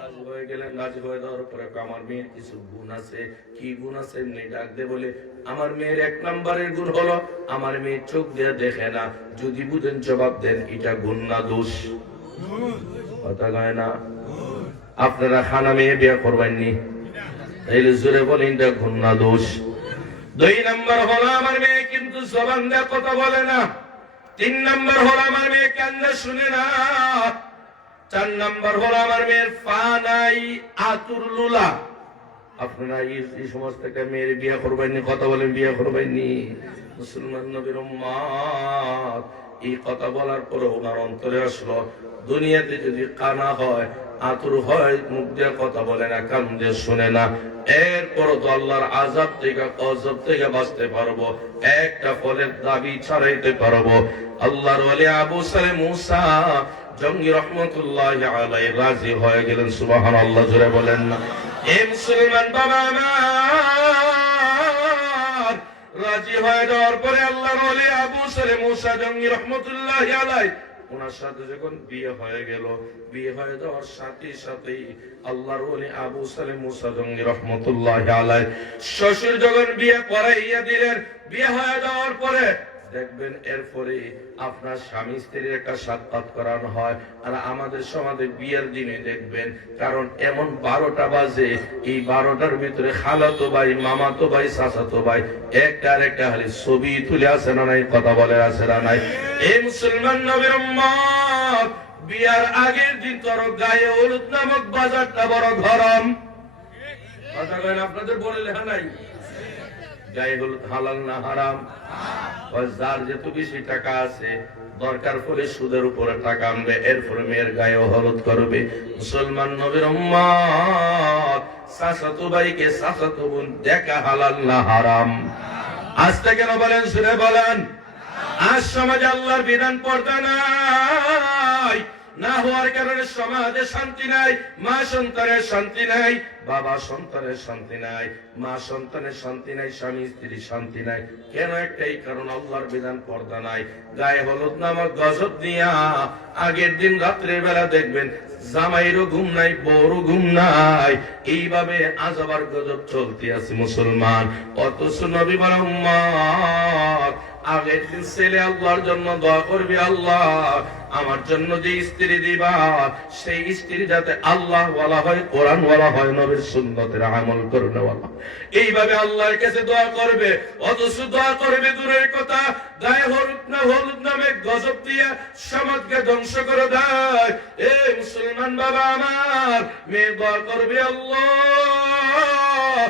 রাজি হয়ে গেলেন। রাজি হয়ে যাওয়ার পরে আমার মেয়ের কিছু গুণ আছে। কি গুণ আছে? এমনি ডাক দিয়ে বলে, আমার মেয়ের 1 নম্বরের গুণ হলো আমার মেয়ে চোখ দিয়ে দেখে না। যদি বুঝেন জবাব দেন, এটা গুণ না দোষ? কথা কয় না? আপনারা খানা মেয়ে বিয়ে করবেননি, তাইলে জোরে বলেন এটা গুণ না দোষ? 2 নম্বর হলো আমার মেয়ে কিন্তু জবান দিয়ে কথা বলে না। 3 নম্বর হলো আমার মেয়ে কান্না শুনে না। 4 নম্বর হলো আমার মেয়ের পা নাই, আতুর লুলা। আপনারা এই সমস্ত একটা মেয়ের বিয়ে করবেননি? কথা বলেন বিয়ে করবেননি? মুসলমান নবীর উম্মত এই কথা বলার পরে ওনার অন্তরে আসলো, দুনিয়াতে যদি কানা হয়, আতুর হয়, মুখ দিয়ে কথা বলে না, কান দিয়ে শুনে না, এরপরও তো আল্লাহর আযাব থেকে গজব থেকে বাঁচতে পারবো, একটা ফলের দাবি ছাড়াইতে পারবো। আল্লাহর ওলি আবু সালেম মুসা জঙ্গি রহমতুল্লাহি আলাইহি রাজি হয়ে গেলেন। সুবহানাল্লাহ, জোরে বলেন না? এই মুসলমান বাবা আমার রাজি হয়ে যাওয়ার পরে আল্লাহর ওলি আবু সালেম মুসা জঙ্গি রহমতুল্লাহি আলাইহি ওনার সাথে যখন বিয়ে হয়ে গেল, বিয়ে হয়ে যাওয়ার সাথে সাথেই আল্লাহর ওলি আবু সালেম মুসা জঙ্গি রহমতুল্লাহি আলাইহি শ্বশুর যখন বিয়ে করাইয়া দিলেন, বিয়ে হয়ে যাওয়ার পরে দেখবেন এরপরে আপনার স্বামী স্ত্রীর একটা সাক্ষাৎ করানো হয়। আর আমাদের সমাজে বিয়ের দিনে দেখবেন, কারণ এমন 12টা বাজে, এই 12টার ভিতরে খালাতো ভাই, মামাতো ভাই, চাচাতো ভাই একটা আরেকটা খালি ছবি তুলে আসে না নাই? কথা বলে আছে না নাই? এই মুসলমান নবীর উম্মত বিয়ার আগের দিন তোর গায়ে হলুদ নামক বাজারটা বড় গরম। কথা বলেন, আপনাদের বলে লেখা নাই? গায়ে হলুদ হালাল না হারাম? যার যেত বেশি টাকা আছে, দরকার পড়ে সুদের উপরে টাকা আনবে, এরপরে মেয়ের গায়ে হলুদ করবে। মুসলমান নবীর উম্মত চাচাতো ভাইকে চাচাতো বোন দেখা হালাল না হারাম? আজকে কেন বলেন, শুনে বলেন? আজ সমাজে আল্লাহর বিধান পর্দা নাই, না হওয়ার কারণে সমাজে শান্তি নাই, মা সন্তানের শান্তি নাই, বাবা সন্তানের শান্তি নাই, মা সন্তানের শান্তি নাই, স্বামী স্ত্রীর শান্তি নাই। কেন? একটাই কারণ, আল্লাহর বিধান পর্দা নাই। গায়ে হলুদ নামক গজব দিয়া আগের দিন রাত্রের বেলা দেখবেন জামাইরও ঘুম নাই, বউরও ঘুম নাই, এইভাবে আযাবার গজব চলতে আছে মুসলমান। অথচ নবী বলেন, উম্মত আগের দিন ছেলে আল্লাহর জন্য দোয়া করবে, আল্লাহ আমার জন্য যে স্ত্রী দিবা, সেই স্ত্রী যাতে আল্লাহ ওয়ালা হয়, কোরআন ওয়ালা হয়, নবীর সুন্নতের আমল করবে ওয়ালা, এইভাবে আল্লাহর কাছে দোয়া করবে। অথচ দোয়া করবে দূরের কথা, গায়ে হলুদ নামে গজব দিয়া সমাজকে ধ্বংস করে দেয়। এ মুসলমান বাবা আমার, মেয়ে দোয়া করবে, আল্লাহ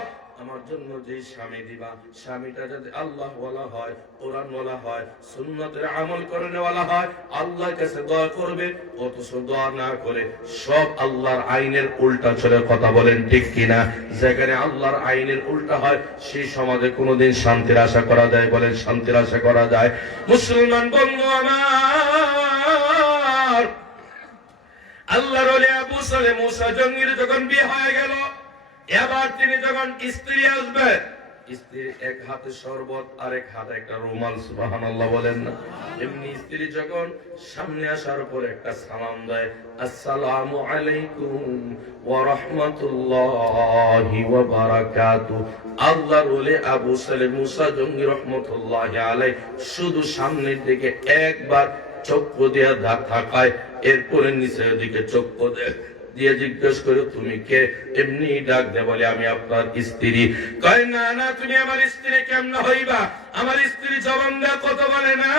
আমার জন্য যে স্বামী দিবা, স্বামীটা যদি আল্লাহ ওয়ালা হয়, কোরআন ওয়ালা হয়, সুন্নতের আমল করনে ওয়ালা হয়, আল্লাহর কাছে দোয়া করবে। অথচ দোয়া না করে সব আল্লাহর আইনের উল্টা চলে কথা বলেন ঠিক কিনা? যেখানে আল্লাহর আইনের উল্টা হয় সেই সমাজে কোনোদিন শান্তির আশা করা যায়? বলেন শান্তির আশা করা যায়? মুসলমান বন্ধু আমার, আল্লাহর ওলি আবু সালেহ মুসা জঙ্গির যখন বিয়ে হয়ে গেল, এবার তিনি যখন স্ত্রী আসবে, স্ত্রীর এক হাতে শরবত আর এক হাতে একটা রুমাল, সুবহানাল্লাহ বলেন না? এমনি স্ত্রী যখন সামনে আসার পর একটা সালাম দেয়, আসসালামু আলাইকুম ওয়া রাহমাতুল্লাহি ওয়া বারাকাতুহু। আল্লাহর ওলি আবু সালেহ মুসা জঙ্গি রহমাতুল্লাহি আলাইহি শুধু সামনের দিকে একবার চক্ষু দিয়ে তাকায়, এরপরে নিচের দিকে চক্ষু দিয়ে জিজ্ঞেস করে, তুমি কে? এমনি ডাক দে বলে, আমি আপনার স্ত্রী। কয়, না না, তুমি আমার স্ত্রী কেমন হইবা? আমার স্ত্রী জবান দেয়া কথা বলে না,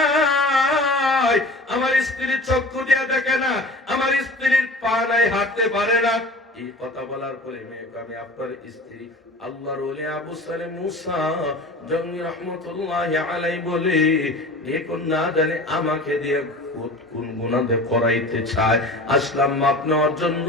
আমার স্ত্রী চক্ষু দিয়ে দেখে না, আমার স্ত্রীর পা নাই, হাঁটতে পারে না। এই কথা বলার পরে মেয়েকে, আমি আপনার স্ত্রী। আল্লাহর ওলি আবু সালেহ মুসা জঙ্গি রহমতুল্লাহি আলাইহি বলে, দেখুন না জানে আমাকে দিয়ে কোন গুনাহে করাইতে চায়। আসলাম মাপ নেওয়ার জন্য,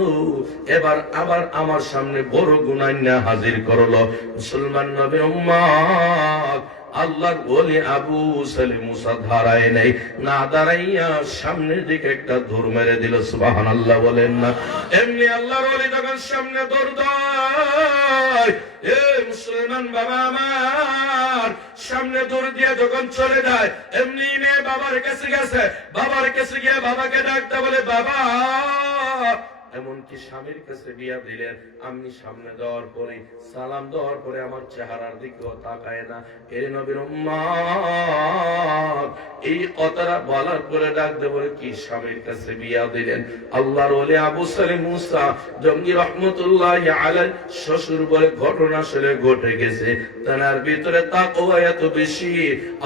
এবার আবার আমার সামনে বড় গুনাহ নিয়ে হাজির করলো। মুসলমান নবীর উম্মত, আল্লাহর ওলি আবু সালেহ মুসা দাঁড়ায় নাই, না দাঁড়াইয়া সামনের দিকে একটা দৌড় মেরে দিল, সুবহানাল্লাহ বলেন না? এমনি আল্লাহর ওলি যখন সামনে দৌড় দেয়, এ মুসলমান বাবা আমার, সামনে দৌড় দিয়ে যখন চলে যায়, এমনি মেয়ে বাবার কাছে গেছে, বাবার কাছে গিয়ে বাবাকে ডাকতে বলে, বাবা। এমনকি স্বামীর কাছে বিয়া দিলেন, আমি সামনে দেওয়ার পরে, সালাম দেওয়ার পরে আমার চেহারার দিকেও তাকায় না। এ নবীর উম্মত, এই কথাটা বলার পরে ডাকতে বলে, কি স্বামীর কাছে বিয়া দিলেন? আল্লাহর ওলি আবু সালেহ মুসা জঙ্গি রহমতুল্লাহি আলাইহি শ্বশুর বলে, ঘটনা আসলে ঘটে গেছে, তার ভিতরে তাকওয়া এত বেশি,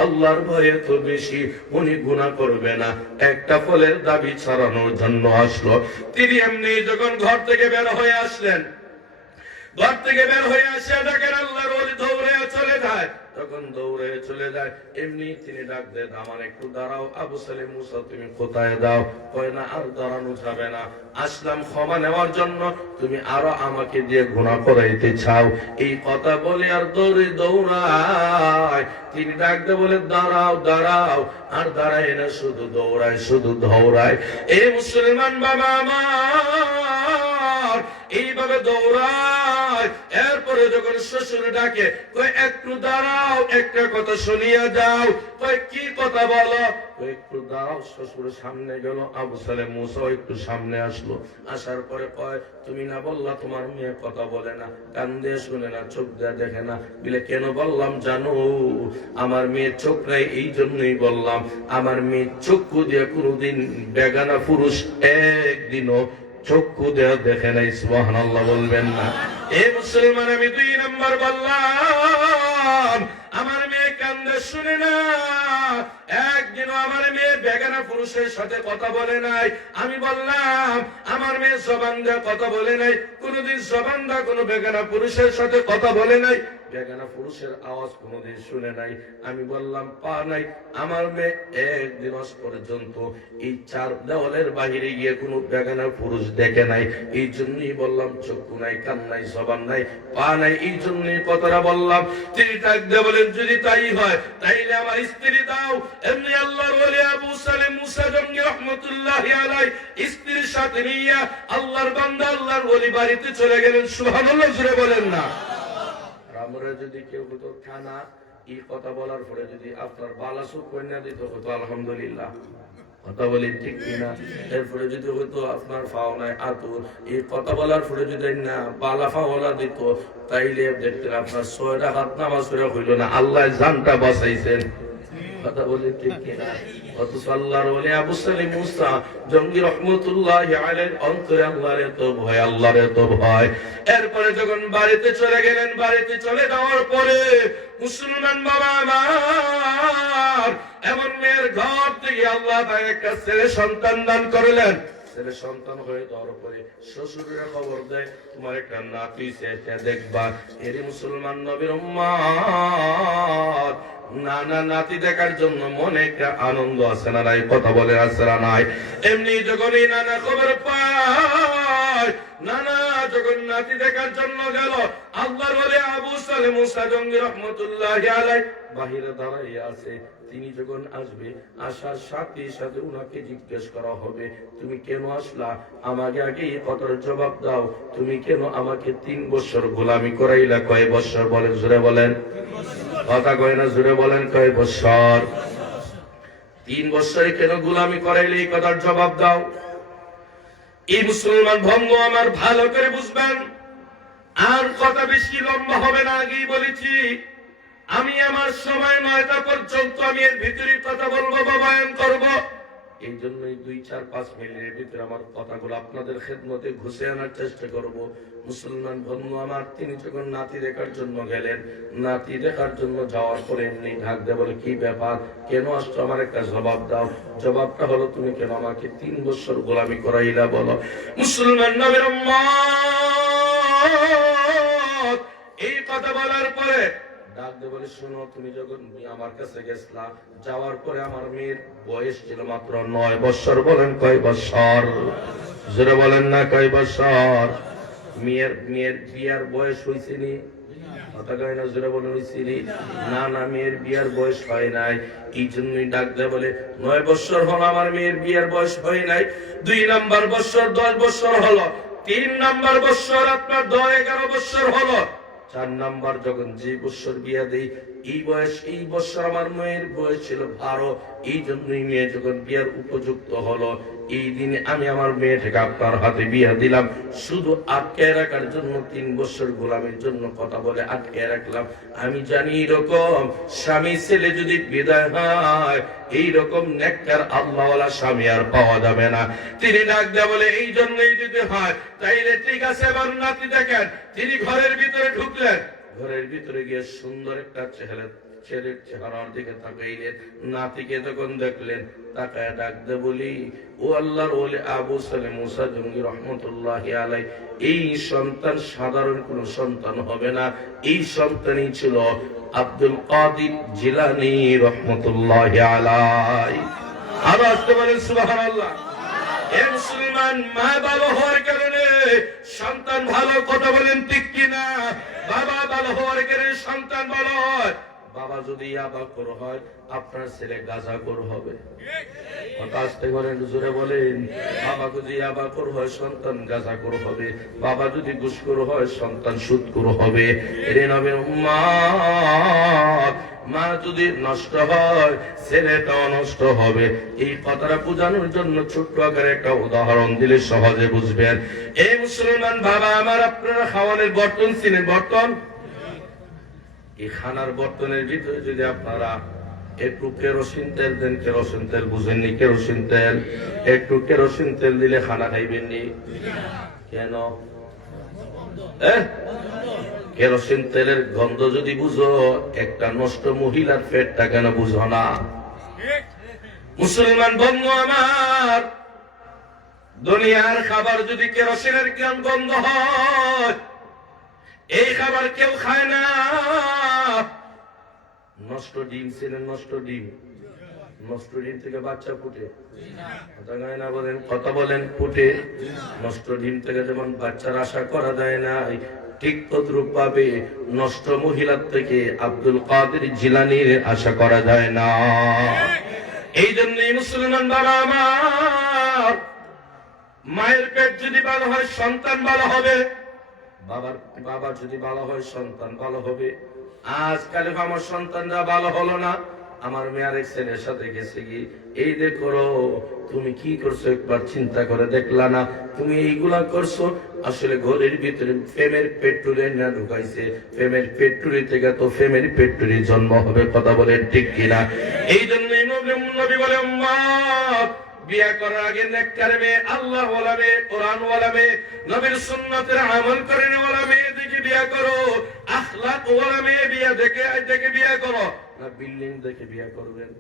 আল্লাহর ভয় এত বেশি, উনি গুনাহ করবে না। একটা ফলের দাবি ছাড়ানোর জন্য আসলো। তিনি এমনি যখন ঘর থেকে বের হয়ে আসলেন, ঘর থেকে বের হয়ে আসে দেখেন আল্লাহর ওলি দৌড়ে চলে যায়। তখন দৌড়ে চলে যায়, এমনি তিনি ডাক দেন, আমার একটু দাঁড়াও। আবু সালেহ মুসা, তুমি কোথায় দাও? কয় না, আর দাঁড়ানো যাবে না, আসলাম ক্ষমা নেওয়ার জন্য, তুমি আরো আমাকে দিয়ে গুনাহ করাইতে চাও। এই কথা বলে আর দৌড়ায়। তিনি ডাক দিয়ে বলে, দাঁড়াও দাঁড়াও, আর দাঁড়ায় না, শুধু দৌড়ায়, শুধু দৌড়ায়। এই মুসলমান বাবা আমার এইভাবে দৌড়ায়। এরপরে যখন শ্বশুর ডাকে, কই একটু দাঁড়াও, একটা কথা শুনিয়া যাও। কই কি কথা বলো? কই একটু দাঁড়াও। শ্বশুর সামনে গেল, আবু সালেহ মুসা একটু সামনে আসলো। আসার পরে কয়, তুমি না বললা তোমার মেয়ে কথা বলে না, কান দিয়ে শুনে না, চোখ দিয়ে দেখে না? বলে, কেন বললাম জানো? আমার মেয়ে চোখ নাই, এই জন্যই বললাম। আমার মেয়ে চক্ষু দিয়ে কোনোদিন বেগানা পুরুষ একদিনও চক্ষু দেয়া দেখে নাই, সুবহানাল্লাহ বলবেন না? এ মুসলমান, আমি 2 নাম্বার বললাম, আমার মেয়ে কান্দে শুনে না, একদিনও আমার মেয়ে বেগানা পুরুষের সাথে কথা বলে নাই। আমি বললাম, আমার মেয়ে জবান দিয়ে কথা বলে নাই, কোনদিন জবান দিয়ে কোনো বেগানা পুরুষের সাথে কথা বলে নাই, বেগানা পুরুষের আওয়াজ কোনদিন শুনে নাই। আমি বললাম, পা নাই, আমার মেয়ে একদিন পর্যন্ত এই 4 দেওয়ালের বাহিরে গিয়ে কোনো বেগানা পুরুষ দেখে নাই। এই জন্যই বললাম, চক্ষু নাই, কান নাই, জবান নাই, পা নাই, এই জন্যই কথাটা বললাম। তিনি ডাক দিয়ে বলেন, যদি তাই হয় তাইলে আমার স্ত্রী দাও। এমনি আল্লাহর ওলি আবু সালেহ মুসা জঙ্গি রহমতুল্লাহি আলাইহি স্ত্রীর সাথে নিয়ে আল্লাহর বান্দা আল্লাহর ওলি বাড়িতে চলে গেলেন। সুবহানাল্লাহ জুড়ে বলেন না? আমরা যদি কেউ তো খানা এই কথা বলার পরে যদি আপনার বালাসুক কন্যা দিত, হতো আলহামদুলিল্লাহ, কথা বলি ঠিক কিনা? এরপরে যদি হয়তো আপনার ফাওনায় আতুর, এই কথা বলার পরে যদি না বালা ফাওলা দিত, তাইলে দেখতেন আপনার 6টা হাত নামাজ পড়া হইল না, আল্লাহ জানটা বাঁচাইছেন। কথা বলি ঠিক কিনা? অথচ আল্লাহর ওলি আবু সালেহ মুসা জঙ্গি রহমতুল্লাহি আলাইহির অন্তরে আল্লাহর এত ভয়, আল্লাহর এত ভয়। এরপরে যখন বাড়িতে চলে গেলেন, বাড়িতে চলে যাওয়ার পরে মুসলমান বাবা আমার, এমন মেয়ের ঘর থেকে আল্লাহ তাকে একটা ছেলে সন্তান দান করলেন। ছেলে সন্তান হয়ে যাওয়ার পরে শ্বশুরের খবর দেয় তোমার একটা নাতি সেটা দেখবা। এরই মুসলমান নবীর উম্মত, নানা নাতি দেখার জন্য মনে একটা আনন্দ আছে না নাই? কথা বলে আছে না নাই? এমনি যখনই নানা খবর পায়, নানা যখন নাতি দেখার জন্য গেল, আল্লাহর ওলি আবু সালেহ মুসা জঙ্গি রহমতুল্লাহি আলাইহি বাহিরে দাঁড়াইয়া আছে। তিনি যখন আসবে, আসার সাথে সাথে উনাকে জিজ্ঞেস করা হবে, তুমি কেন আসলা? আমাকে আগে এই কথার জবাব দাও, তুমি কেন আমাকে 3 বছর গোলামি করাইলা? কয় বছর বলেন? জোরে বলেন, কথা কয় না, জোরে বলেন, কয় বছর? 3 বছরে কেন গোলামি করাইলে? এই কথার জবাব দাও। এই মুসলমান ভঙ্গ আমার ভালো করে বুঝবেন, আর কথা বেশি লম্বা হবে না, আগেই বলেছি আমি আমার সময় 9টা পর্যন্ত আমি এর ভিতরে কথা বলবো বা বয়ান করব। এই জন্যই 2-4-5 মিনিটের ভিতরে আমার কথাগুলো আপনাদের খেদমতে ঘুষে আনার চেষ্টা করব। মুসলমান বন্ধু আমার, তিনি যখন নাতি দেখার জন্য গেলেন, নাতি দেখার জন্য যাওয়ার পরে এমনি ঢাক দিয়ে বলে, কি ব্যাপার, কেন আসছো? আমার একটা জবাব দাও। জবাবটা হলো, তুমি কেন আমাকে 3 বছর গোলামি করাইলা বলো। মুসলমান নবীর উম্মত এই কথা বলার পরে ডাক দিয়ে বলে, শোনো, তুমি যখন আমার কাছে গেছলা, যাওয়ার পরে আমার মেয়ের বয়স ছিল মাত্র 9 বছর। বলেন কয় বছর? জোরে বলেন না, কয় বছর? মেয়ের বিয়ার বয়স হয়েছে নি? কথা কয় না, জোরে বলেন, হয়েছে নি? না না, মেয়ের বিয়ার বয়স হয় নাই। এই জন্যই ডাক দিয়ে বলে, 9 বছর হলো আমার মেয়ের বিয়ার বয়স হয় নাই। 2 নাম্বার বছর 10 বছর হলো। 3 নাম্বার বছর আপনার 10-11 বছর হলো। 4 নাম্বার যখন যে বছর বিয়া দেই, এই বছর আমার মেয়ের বয়স ছিল 12। এই জন্যই মেয়ে যখন বিয়ার উপযুক্ত হলো, এই দিনে আমি আমার মেয়েটাকে আপনার হাতে বিয়া দিলাম। শুধু আটকে রাখার জন্য, 3 বছর গোলামের জন্য কথা বলে আটকে রাখলাম। আমি জানি এরকম স্বামী ছেলে যদি বিদায় হয়, এইরকম নেককার আল্লাহওয়ালা স্বামী আর পাওয়া যাবে না। তিনি ডাক দেয়া বলে, এই জন্যই যদি হয় তাইলে ঠিক আছে, এবার নাতি দেখেন। তিনি ঘরের ভিতরে ঢুকলেন, ঘরের ভিতরে গিয়ে সুন্দর একটা ছেলের চেহারার দিকে তাকাইলেন। নাতিকে তখন দেখলেন, তাকায় ডাক দে বলি, ও আল্লাহর ওলি আবু সালেহ মুসা জঙ্গি রহমতুল্লাহি আলাইহি, এই সন্তান সাধারণ কোন সন্তান হবে না। এই সন্তানই ছিল আব্দুল কাদির জিলানী রহমতুল্লাহি আলাইহি। আর আসতে বলেন সুবহানাল্লাহ। এ মুসলমান, মা ভালো হওয়ার কারণে সন্তান ভালো, কথা বলেন ঠিক কিনা? বাবা ভালো হওয়ার কারণে সন্তান ভালো হয়। বাবা যদি ইয়াবাখোর হয়, আপনার ছেলে গাঁজাখোর হবে। কথা আসতে করেন, জোরে বলেন। বাবা যদি ইয়াবাখোর হয়, সন্তান গাঁজাখোর হবে। বাবা যদি ঘুষখোর হয়, সন্তান সুদখোর হবে। এর নবীর উম্মত, মা যদি নষ্ট হয়, ছেলেটাও নষ্ট হবে। এই কথাটা বোঝানোর জন্য ছোট্ট আকারে একটা উদাহরণ দিলে সহজে বুঝবেন। এই মুসলমান বাবা আমার, আপনারা খাওয়ানোর বর্তন চিনেন? বর্তন, এই খানার বর্তনের ভিতরে যদি আপনারা একটু কেরোসিন তেল দেন, কেরোসিন তেল বুঝেননি? কেরোসিন তেল, একটু কেরোসিন তেল দিলে খানা খাইবেননি কেন? কেরোসিন তেলের গন্ধ যদি বুঝো, একটা নষ্ট মহিলার পেটটা কেন বুঝো না? মুসলমান বন্ধু আমার, দুনিয়ার খাবার যদি কেরোসিনের গন্ধ হয়, এই খাবার কেউ খায় না। নষ্ট ডিম ছিলেন? নষ্ট ডিম, নষ্ট ডিম থেকে বাচ্চা ফুটে, কথা কয় না, বলেন, কথা বলেন, ফুটে। নষ্ট ডিম থেকে যেমন বাচ্চার আশা করা যায় না, ঠিক তদ্রূপ ভাবে নষ্ট মহিলার থেকে আব্দুল কাদের জিলানীর আশা করা যায় না। এই জন্যই মুসলমান বাবা আমার, মায়ের পেট যদি ভালো হয়, সন্তান ভালো হবে। বাবা যদি ভালো হয়, সন্তান ভালো হবে। আজকাল আমার সন্তানরা ভালো হলো না, আমার মেয়ে আরেক ছেলের সাথে গেছে কি, এই দেখো তুমি কি করছো, একবার চিন্তা করে দেখলা না? তুমি এইগুলা করছো, আসলে ঘরের ভিতরে ফেমের পেট্রোলে না ঢুকাইছে। ফেমের পেট্রোলি থেকে তো ফেমের পেট্রোলি জন্ম হবে, কথা বলে ঠিক কিনা? এই জন্যই নবী বলে, উম্মত, বিয়া করার আগে নেককার মেয়ে, আল্লাহ ওয়ালা মেয়ে, কোরআন ওয়ালা মেয়ে, নবীর সুন্নাতের আমল করে ওয়ালা মেয়ে দেখে বিয়া করো। আখলাক ওয়ালা মেয়ে বিয়া দেখে বিয়া করো না, বিল্ডিং দেখে বিয়া করবেন?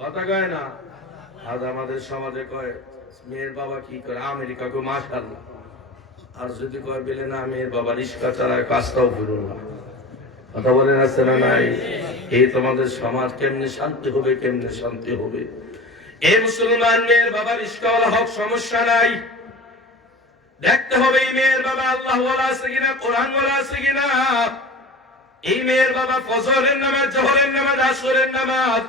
কথা কয় না? আজ আমাদের সমাজে কয়, মেয়ের বাবা কি করে? আমেরিকা গো মাশাআল্লাহ। আর যদি কয় বলে না মেয়ের বাবা রিক্সা চালায়, কাজটাও করুন না। কথা বলেন আছে না নাই? এই তোমাদের সমাজ কেমনে শান্তি হবে, কেমনে শান্তি হবে? এই মুসলমান মেয়ের বাবা রিক্সাওয়ালা হক, সমস্যা নাই। দেখতে হবে এই মেয়ের বাবা আল্লাহ ওয়ালা আছে কিনা, কোরআন ওয়ালা আছে কিনা। এই মেয়ের বাবা ফজরের নামাজ, জোহরের নামাজ, আসরের নামাজ,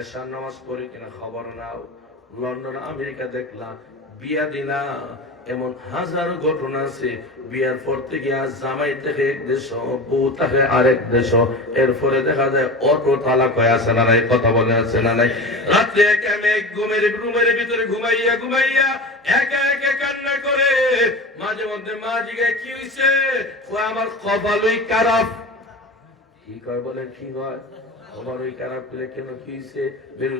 এশার নামাজ পড়ে কিনা খবর নাও। লন্ডন আমেরিকা দেখলাম বিয়া দিনা, এমন হাজারো ঘটনা আছে। বিয়ার পর থেকে আজ জামাই থেকে এক দেশ, বউ থাকে আরেক দেশ, এরপরে দেখা যায় অটো তালাক হয়ে আছে না নাই? কথা বলে আছে না নাই? রাত্রে একা মেঘ ঘুমের রুমের ভিতরে ঘুমাইয়া ঘুমাইয়া একা একা কান্না করে। মাঝে মধ্যে মা জিগায় কি হইছে? ও আমার কপালই খারাপ। কি কয় বলে? কি হয় আমার ওই খারাপ করে? কেন কি হয়েছে?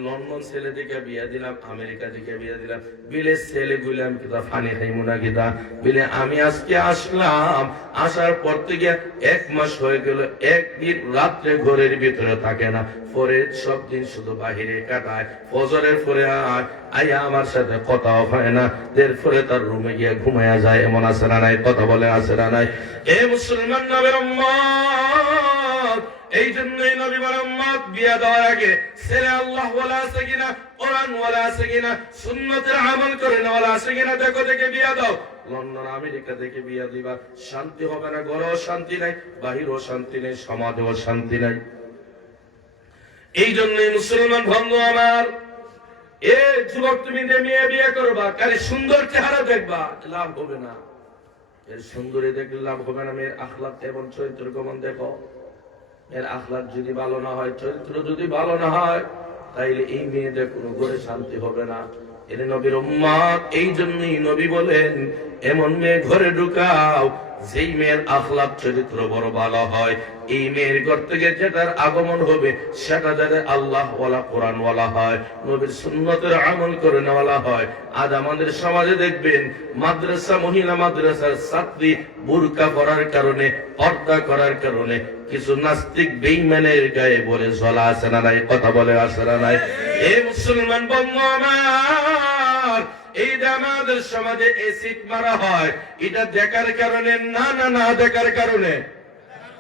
লন্ডন ছেলে দেখে বিয়া দিলাম, আমেরিকা দেখে বিয়া দিলাম, বিলে ছেলে গুলাম কিতা ফানি খাইমু না কিতা। বিলে আমি আজকে আসলাম, আসার পর থেকে 1 মাস হয়ে গেল, একদিন রাত্রে ঘরের ভিতরে থাকে না। পরে সব দিন শুধু বাহিরে কাটায়। ফজরের পরে আইয়া আমার সাথে কথাও হয় না, এরপরে তার রুমে গিয়ে ঘুমাইয়া যায়। এমন আছে না নাই? কথা বলে আছে না নাই? এ মুসলমান নবীর উম্মত, এই জন্যই নবী বলেন উম্মত বিয়া দেওয়ার আগে ছেলে আল্লাহ ওয়ালা আছে কিনা, কোরআন ওয়ালা আছে কিনা, সুন্নতের আমল করে নেওয়ালা আছে কিনা দেখো, দেখে বিয়া দাও। লন্ডন আমেরিকা দেখে বিয়া দিবা, শান্তি হবে না। ঘরেও শান্তি নাই, বাহিরেও শান্তি নেই, সমাজেও শান্তি নাই। এই জন্যই মুসলমান বন্ধু আমার, এ যুবক তুমি যে মেয়ে বিয়ে করবা, কারে সুন্দর চেহারা দেখবা, লাভ হবে না। এর সুন্দরী দেখলে লাভ হবে না। মেয়ের আখলাক এবং চরিত্র কেমন দেখো। এর আখলাক যদি ভালো না হয়, চরিত্র যদি ভালো না হয়, তাইলে এই মেয়েদের কোনো ঘরে শান্তি হবে না। এর নবীর উম্মত, এই জন্যই নবী বলেন এমন মেয়ে ঘরে ঢুকাও যেই মেয়ের আখলাক চরিত্র বড় ভালো হয়। এই মেয়ের ঘর থেকে যেটার আগমন হবে সেটা যাতে আল্লাহ ওয়ালা, কোরআন ওয়ালা হয়, নবীর সুন্নতের আমল করে নেওয়ালা হয়। আজ আমাদের সমাজে দেখবেন মাদ্রাসা, মহিলা মাদ্রাসার ছাত্রী বুরকা পরার কারণে, পর্দা করার কারণে কিছু নাস্তিক বেঈমানের গায়ে বলে ঝোলা আছে না নাই? কথা বলে আছে না নাই? এ মুসলমান বন্ধু আমার, এই যে আমাদের সমাজে এসিড মারা হয়, এটা দেখার কারণে না, না না দেখার কারণে।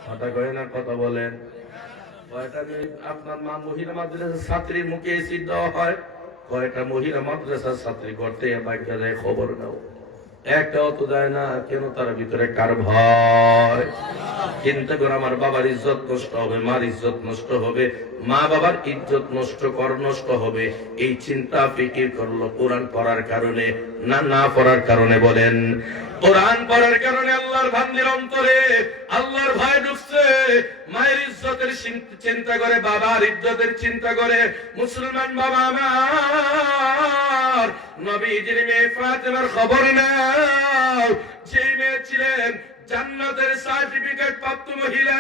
কথা কয় না? কথা বলেন। আপনার মা মহিলা মাদ্রাসার ছাত্রীর মুখে এসিড দেওয়া হয়, কয়টা মহিলা মাদ্রাসার ছাত্রী করতে বাইরে যায় খবর নাও। একটাও তো যায় না। কেন? তার ভিতরে কার ভয়? চিন্তা করে আমার বাবার ইজ্জত নষ্ট হবে, মার ইজ্জত নষ্ট হবে, মা বাবার ইজ্জত নষ্ট হবে। এই চিন্তা ফিকির করলো কোরআন পড়ার কারণে না, না পড়ার কারণে? বলেন। কোরআন পড়ার কারণে আল্লাহর ভান্দির অন্তরে আল্লাহর ভয় ঢুকছে। মায়ের ইজ্জতের চিন্তা করে, বাবার ইজ্জতের চিন্তা করে। মুসলমান বাবা আমার, নবীজির মেয়ে ফাতেমার খবর নাও। যে মেয়ে ছিলেন জান্নাতের সার্টিফিকেট প্রাপ্ত মহিলা,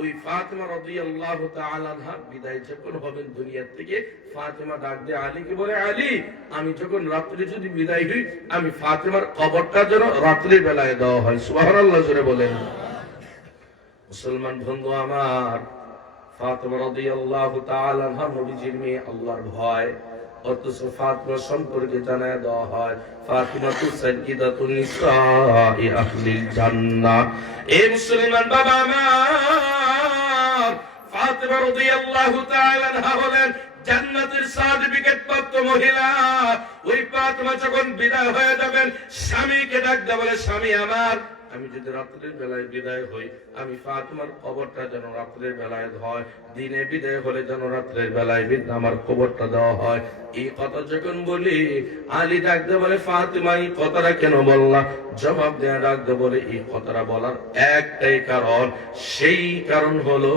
ওই ফাতেমা রাদিয়াল্লাহু তাআলা আনহা বিদায় যখন হবেন দুনিয়া থেকে, ফাতেমা ডাক দিয়ে আলীকে বলে, আলী আমি যখন রাত্রে যদি বিদায় হই, আমি ফাতেমার কবরটা যেন রাত্রির বেলায় দেওয়া হয়। সুবহানাল্লাহ জোরে বলেন। মুসলমান বন্ধু আমার, ফাতেমা রাদিয়াল্লাহু তাআলা আনহা নবীজির মেয়ে, আল্লাহর ভয়। অথচ ফাতেমা সম্পর্কে জানায় দেওয়া হয় ফাতিমাতু সাইয়্যিদাতুন নিসাই আহলিল জান্নাহ। এই মুসলমান বাবা আমার, ফাতিমা রাদিয়াল্লাহু তাআলা আনহা হলেন জান্নাতের সার্টিফিকেট প্রাপ্ত মহিলা। ওই ফাতিমা যখন বিদায় হয়ে যাবেন, স্বামীকে ডাক দিয়ে বলে, স্বামী আমার, আমি যদি রাত্রের বেলায় বিদায় হই, আমি ফাতিমার কবরটা যেন রাত্রের বেলায় হয়, দিনে বিদায় হলে যেন রাত্রের বেলায় আমার কবরটা দেওয়া হয়। এই কথা যখন বলি, আলী ডাক দিয়ে বলে, ফাতিমা এই কথাটা কেন বললা? জবাব দেয়া ডাক দিয়ে বলে, এই কথাটা বলার একটাই কারণ, সেই কারণ হলো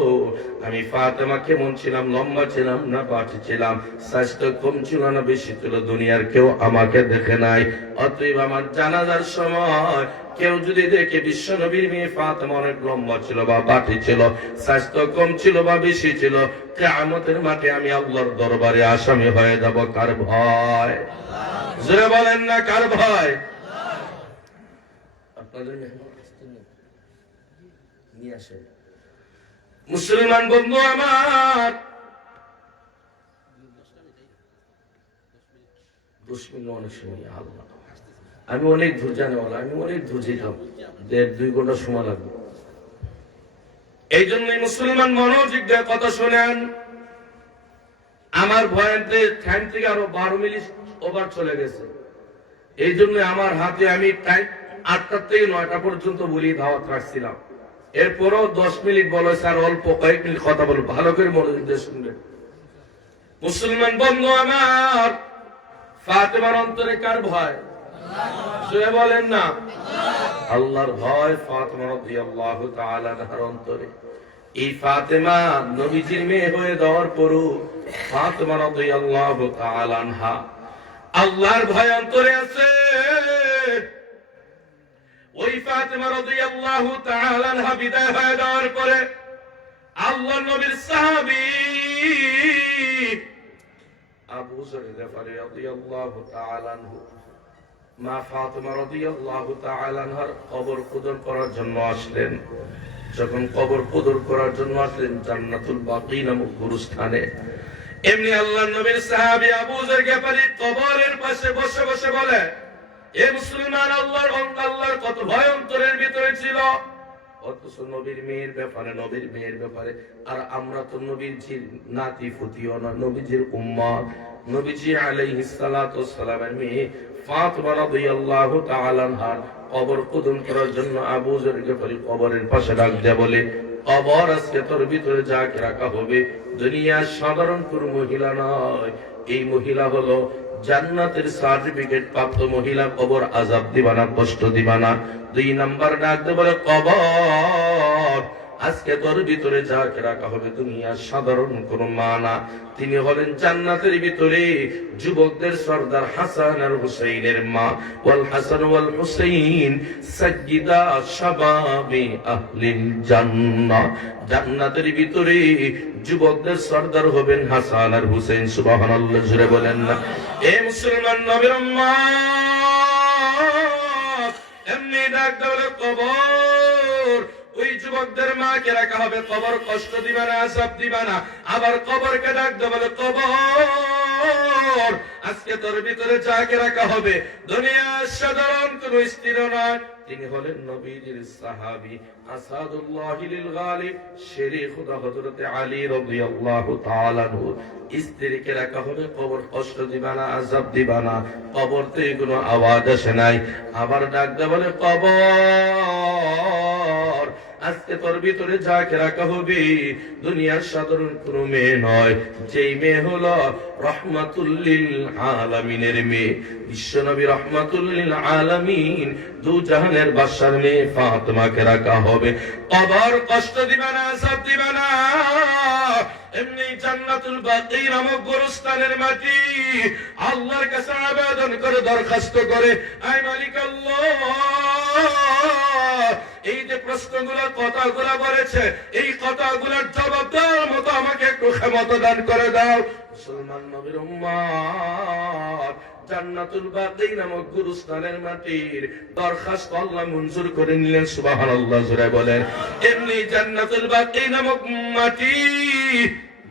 আমি ফাতিমা কেমন ছিলাম, লম্বা ছিলাম না পাঁচি ছিলাম, স্বাস্থ্য কম ছিল না বেশি ছিল, দুনিয়ার কেউ আমাকে দেখে নাই। অতএব আমার জানাজার সময় কেউ যদি দেখে বিশ্ব নবীর মেয়ে ফাতিমা অনেক লম্বা ছিল বা বাটি ছিল, স্বাস্থ্য কম ছিল বা বেশি ছিল, কিয়ামতের মাঠে আমি আল্লাহর দরবারে আসামি হয়ে যাব। কার ভয়? জোরে বলেন না, কার ভয়? আপনাদের নিয়ে আসে। মুসলমান বন্ধু আমার, 10 মিনিট অনেক সময়, আল্লাহ আমি অনেক দূর জানি, আমি অনেক দূর যেতাম, 1.5-2 ঘন্টা সময় লাগবে। এই জন্যই মুসলমান মনোযোগ দিয়ে কথা শোনেন। আমার ভয়েন্টে টাইম থেকে আরো 12 মিনিট ওভার চলে গেছে। এই জন্য আমার হাতে আমি টাইম 8টা থেকে 9টা পর্যন্ত বলি দাওয়াত রাখছিলাম। এরপরও 10 মিনিট বলো স্যার, অল্প কয়েক মিনিট কথা বলো, ভালো করে মনোযোগ দিয়ে শুনবেন। মুসলমান বন্ধু আমার, ফাতেমার অন্তরে কার ভয়? শুনে বলেন না, আল্লাহর ভয় ফাতেমা রাদিয়াল্লাহু তাআলা আনহার অন্তরে। এই ফাতেমা নবীজির মেয়ে হয়ে দেওয়ার পরও ফাতেমা রাদিয়াল্লাহু তাআলা আনহা আল্লাহর ভয় অন্তরে আছে। ওই ফাতেমা রাদিয়াল্লাহু তাআলা আনহা বিদায় হয়ে যাওয়ার পরে আল্লাহর নবীর সাহাবী আবু যর গফারি রাদিয়াল্লাহু তাআলা আনহু মা ফাতেমা রাদিয়াল্লাহু তাআলা আনহার কবর খুদন করার জন্য আসলেন। যখন কবর খুদন করার জন্য আসলেন জান্নাতুল বাকি নামক গুরুস্থানে, এমনি আল্লাহর নবীর সাহাবী আবু যর গফারি কবরের পাশে বসে বসে বলে, এ মুসলমান, আল্লাহর কত ভয় অন্তরের ভিতরে ছিল। অথচ নবীর মেয়ের ব্যাপারে আর আমরা তো নবীজির নাতি ফুতিও না, নবীজির উম্মত। নবীজি আলাইহিস সালাতু ওয়াস সালামের মেয়ে ফাতেমা রাদিয়াল্লাহু তাআলা আনহার কবর খুদন করার জন্য আবু যর গফারি কবরের পাশে ডাক দিয়ে বলে, কবর আজকে তোর ভিতরে যাকে রাখা হবে দুনিয়ার সাধারণ কোন মহিলা নয়, এই মহিলা হলো জান্নাতের সার্টিফিকেট প্রাপ্ত মহিলা। কবর আযাব দিবা না, কষ্ট দিবা না। 2 নাম্বার ডাক দিয়ে বলে, কবর আজকে তোর ভিতরে যাকে রাখা হবে দুনিয়ার সাধারণ কোন মা না, তিনি হলেন জান্নাতের ভিতরে যুবকদের সর্দার হাসান আর হুসাইনের মা। ওয়াল হাসান ওয়াল হুসাইন সাইয়্যিদা শাবাবি আহলিল জান্নাহ। জান্নাতের ভিতরে যুবকদের সর্দার হবেন হাসান আর হুসাইন। সুবহানাল্লাহ, জোরে বলেন না। এ মুসলমান নবীর উম্মত, এমনি ডাক দেওয়া কবর ওই যুবকদের মাকে রাখা হবে, কবর কষ্ট দিবা না, আযাব দিবা না। আবার কবরকে ডাক দেওয়া বলে, কবর আজকে তোর ভিতরে যাকে রাখা হবে দুনিয়ার সাধারণ কোন স্ত্রী নয়, তিনি হলেন নবীজির সাহাবী আসাদুল্লাহ লিল গালিব শেরে খুদা হযরত আলী রাদিয়াল্লাহু তাআলা আনহু। স্ত্রীকে রাখা হবে, কবর কষ্ট দিবা না, আযাব দিবা না, কবরতে কোনো আওয়াজ আসে নাই। আবার ডাক দেওয়া বলে, কবর আজকে তোর ভিতরে যাকে রাখা হবে দুনিয়ার সাধারণ কোন মেয়ে নয়, যেই মেয়ে হলো রহমাতুল লিল আলামিনের মেয়ে, বিশ্বনবী রহমাতুল লিল আলামিন, দু জাহানের বাদশার মেয়ে ফাতেমাকে রাখা হবে। কবর কষ্ট দিবা না, আযাব দিবা না। এমনি জান্নাতুল বাকি নামক গোরস্থানের মাটি আল্লাহর কাছে আবেদন করে, দরখাস্ত করে, আয় মালিক আল্লাহ, এই যে প্রশ্নগুলো কথাগুলো বলেছে, এই কথাগুলোর জবাব দেওয়ার মতো আমাকে একটু ক্ষমতা দান করে দাও। মুসলমান নবীর উম্মত, জান্নাতুল বাকি নামক গুরুস্থানের মাটির দরখাস্ত আল্লাহ মঞ্জুর করে নিলেন। সুবহানাল্লাহ, জোরে বলেন। এমনি জান্নাতুল বাকি নামক মাটি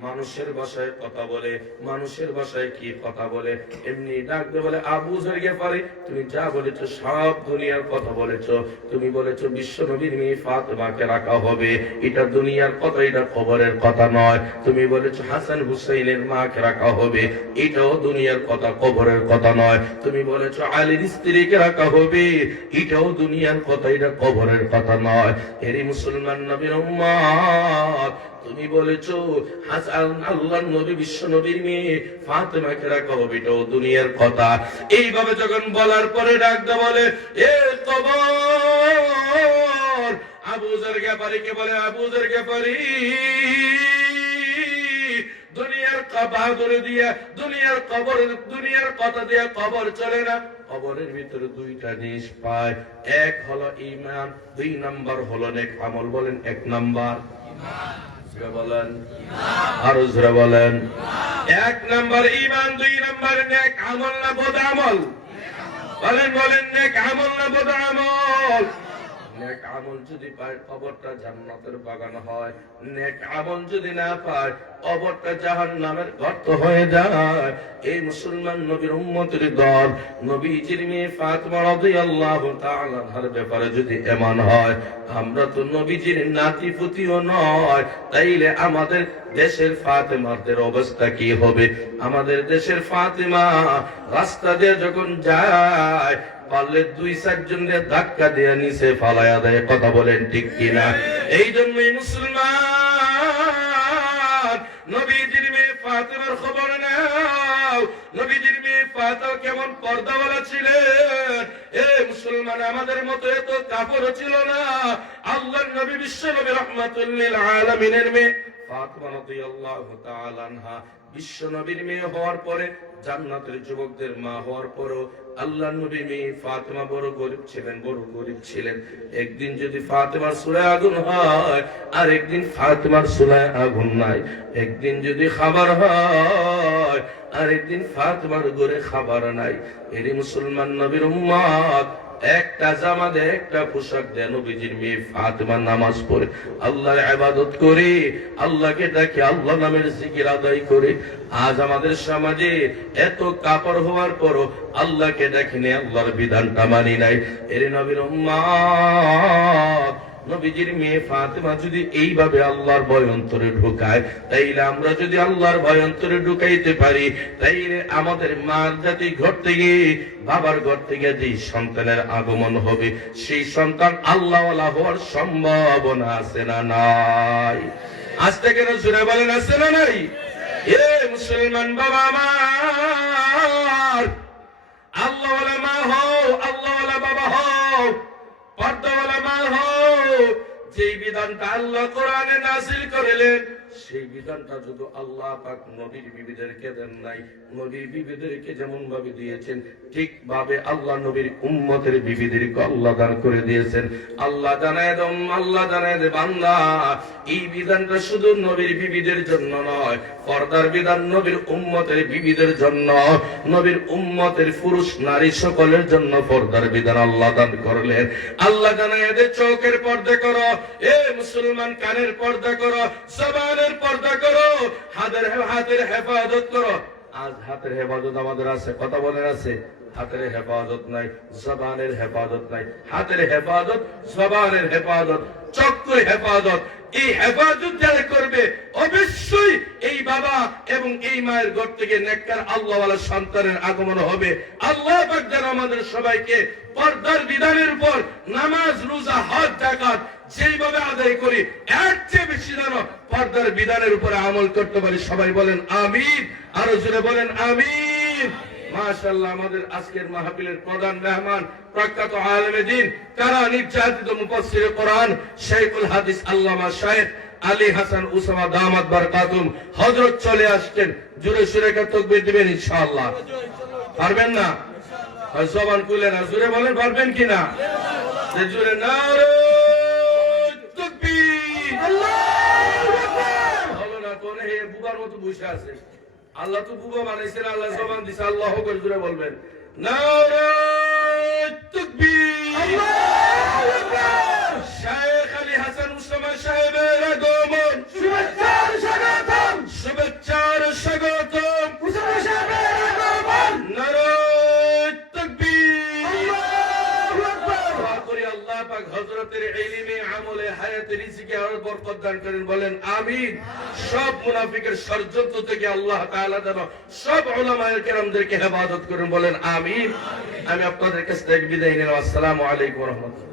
মানুষের ভাষায় কথা বলে, মানুষের ভাষায় কি কথা বলে, এমনি ডাকতে বলে, আবু যর গফারি, তুমি যা বলেছো সব দুনিয়ার কথা বলেছো। তুমি বলেছো বিশ্ব নবীর মেয়ে ফাতেমাকে রাখা হবে, এটা দুনিয়ার কথা, এটা কবরের কথা নয়। তুমি বলেছো হাসান হুসাইনের মাকে রাখা হবে, এটাও দুনিয়ার কথা, কবরের কথা নয়। তুমি বলেছো আলীর স্ত্রীকে রাখা হবে, এটাও দুনিয়ার কথা, এটা কবরের কথা নয়। এরই মুসলমান নবীর উম্মত, তুমি বলেছো হাসান আল্লাহর নবী বিশ্ব নবীর মেয়ে ফাতেমাকে রাখা হবে, এটাও দুনিয়ার কথা। এইভাবে যখন বলার পরে ডাকতে বলে, এ কবর, আবু যর গফারিকে বলে, আবু যর গফারি, দুনিয়ার বাহাদুরি দিয়া, দুনিয়ার কবর, দুনিয়ার কথা দিয়া কবর চলে না। কবরের ভিতরে 2টা জিনিস পায়, এক হলো ঈমান, 2 নাম্বার হলো নেক আমল। বলেন 1 নাম্বার বলেন, আরো জোরে বলেন। 1 নাম্বার ঈমান, 2 নাম্বার নেক আমল না বদ আমল? বলেন বলেন, নেক আমল না বদ আমল? নেক আমল যদি পায় কবরটা জান্নাতের বাগান হয়, নেক আমল যদি না পায় কবরটা জাহান্নামের গর্ত হয়ে যায়। এই মুসলমান নবীর উম্মতের দল নবীজির মেয়ে ফাতিমা রাদিয়াল্লাহু তাআলা আনহার ব্যাপারে যদি এমন হয়, আমরা তো নবীজির নাতিপুতিও নয়, তাইলে আমাদের দেশের ফাতেমাদের অবস্থা কি হবে? আমাদের দেশের ফাতিমা রাস্তা দিয়ে যখন যায় পারলে 2-4 জনের ধাক্কা দিয়ে নিচে ফালায়া দেয়। কথা বলেন ঠিক কিনা? এই জন্যই মুসলমান নবীজির মেয়ে ফাতিমার খবর নাও। নবীজির মেয়ে ফাতিমা কেমন পর্দাওয়ালা ছিলেন। এ মুসলমান, আমাদের মতো এত কাপড় ছিল না। আল্লাহর নবী বিশ্ব নবী রাহমাতুল লিল আলামিনের মেয়ে ফাতিমা রাদিয়াল্লাহু তাআলা আনহা বিশ্ব নবীর মেয়ে হওয়ার পরে, জান্নাতের যুবকদের মা হওয়ার পরও আল্লাহর নবী মেয়ে ফাতিমা বড় গরিব ছিলেন, বড় গরিব ছিলেন। একদিন যদি ফাতিমার চুলায় আগুন হয় আর একদিন ফাতিমার চুলায় আগুন নাই, একদিন যদি খাবার হয় আর একদিন ফাতিমার ঘরে খাবার নাই। এরই মুসলমান নবীর উম্মত একটা জামা দেয়, একটা পোশাক দেয়। নবীজির মেয়ে ফাতিমা নামাজ পড়ে, আল্লাহর ইবাদত করে, আল্লাহকে ডাকে, আল্লাহ নামের জিকির আদায় করে। আজ আমাদের সমাজে এত কাপড় হওয়ার পরও আল্লাহকে ডাকিনি, আল্লাহর বিধানটা মানি নাই। এর নবীর উম্মত নবীজির মেয়ে ফাতিমা যদি এইভাবে আল্লাহর ভয় অন্তরে ঢুকায়, তাইলে আমরা যদি আল্লাহর ভয় অন্তরে ঢুকাইতে পারি, তাইলে আমাদের মার জাতি ঘর থেকে, বাবার ঘর থেকে যে সন্তানের আগমন হবে, সেই সন্তান আল্লাহওয়ালা হওয়ার সম্ভাবনা আছে না নাই? আজ থেকে না জোরে বলেন, আছে না নাই? এ মুসলমান বাবা আমার, আল্লাহওয়ালা মা হও, আল্লাহওয়ালা বাবা হও, পর্দাওয়ালা মা হও। যেই বিধানটা আল্লাহ কোরআনে নাযিল করেলেন, সেই বিধানটা যদি আল্লাহ পাক নবীর বিবিদেরকে দেন নাই, নবীর বিবিদেরকে যেমন ভাবে দিয়েছেন ঠিক ভাবে আল্লাহ নবীর উম্মতের বিবিদেরকে আল্লাহ দান করে দিয়েছেন। আল্লাহ জানায় দম, আল্লাহ জানায় দে বান্দা, এই বিধানটা শুধু নবীর বিবিদের জন্য নয়, পর্দার বিধান নবীর উম্মতের বিবিদের জন্য, নবীর উম্মতের পুরুষ নারী সকলের জন্য পর্দার বিধান আল্লাহ দান করলেন। আল্লাহ জানায় দে চোখের পর্দা করো, এ মুসলমান কানের পর্দা করো, জবানের পর্দা করো, হাতের হেফাজত করো। আজ হাতের হেফাজত আমাদের আছে, কথা বলেন আছে? হাতের হেফাজত নাই, জবানের হেফাজত নাই। হাতের হেফাজত, জবানের হেফাজত, চক্ষুর হেফাজত, এই হেফাজত যারা করবে অবশ্যই এই বাবা এবং এই মায়ের ঘর থেকে নেককার আল্লাহওয়ালা সন্তানের আগমন হবে। আল্লাহ পাক যেন আমাদের সবাইকে পর্দার বিধানের উপর নামাজ, রোজা, হজ, যাকাত যেইভাবে আদায় করি, এর চেয়ে বেশি যেন পর্দার বিধানের উপরে আমল করতে পারি। সবাই বলেন আমিন, আরো জোরে বলেন আমিন। মাশাআল্লাহ, আমাদের আজকের মাহফিলের প্রধান মেহমান প্রখ্যাত আলেমে দ্বীন, কারা নির্যাতিত মুফাসসিরে কোরআন, শাইখুল হাদিস আল্লামা শাইখ আলী হাসান উসামা দামাত বারকাতুম হযরত চলে আসছেন। জোরে সুরে কা তাকবীর দিবেন ইনশাআল্লাহ। পারবেন না? জবান খুলে না, জোরে বলেন পারবেন কিনা? জোরে নারে তাকবীর, আল্লাহু আকবার। ভালো না কোনে হে বুবার মতো বসে আছে। আল্লাহ তো বুবা বানাইছেন, আল্লাহ জবান দিছে, আল্লাহু আকবার জোরে বলবেন। নারে তাকবীর, আল্লাহু আকবার। শাইখ আলী হাসান উসামা সাহেবের আগমন, শুভেচ্ছার স্বাগতম, শুভেচ্ছার স্বাগতম, উসামা সাহেবের আগমন। নারে তাকবীর, আল্লাহু আকবার। দোয়া করি আল্লাহ পাক হযরতের ইলমে, আমলে, হায়াতে, রিজিকে আরো বরকত দান করেন, বলেন আমিন। সব মুনাফিকের ষড়যন্ত্র থেকে আল্লাহ তাআলা যেন সব উলামায়ে কেরামদেরকে হেফাজত করেন, বলেন আমিন। আমি আপনাদের কাছ থেকে বিদায় নিলাম। আসসালামু আলাইকুম ওয়া রাহমাতুল্লাহ।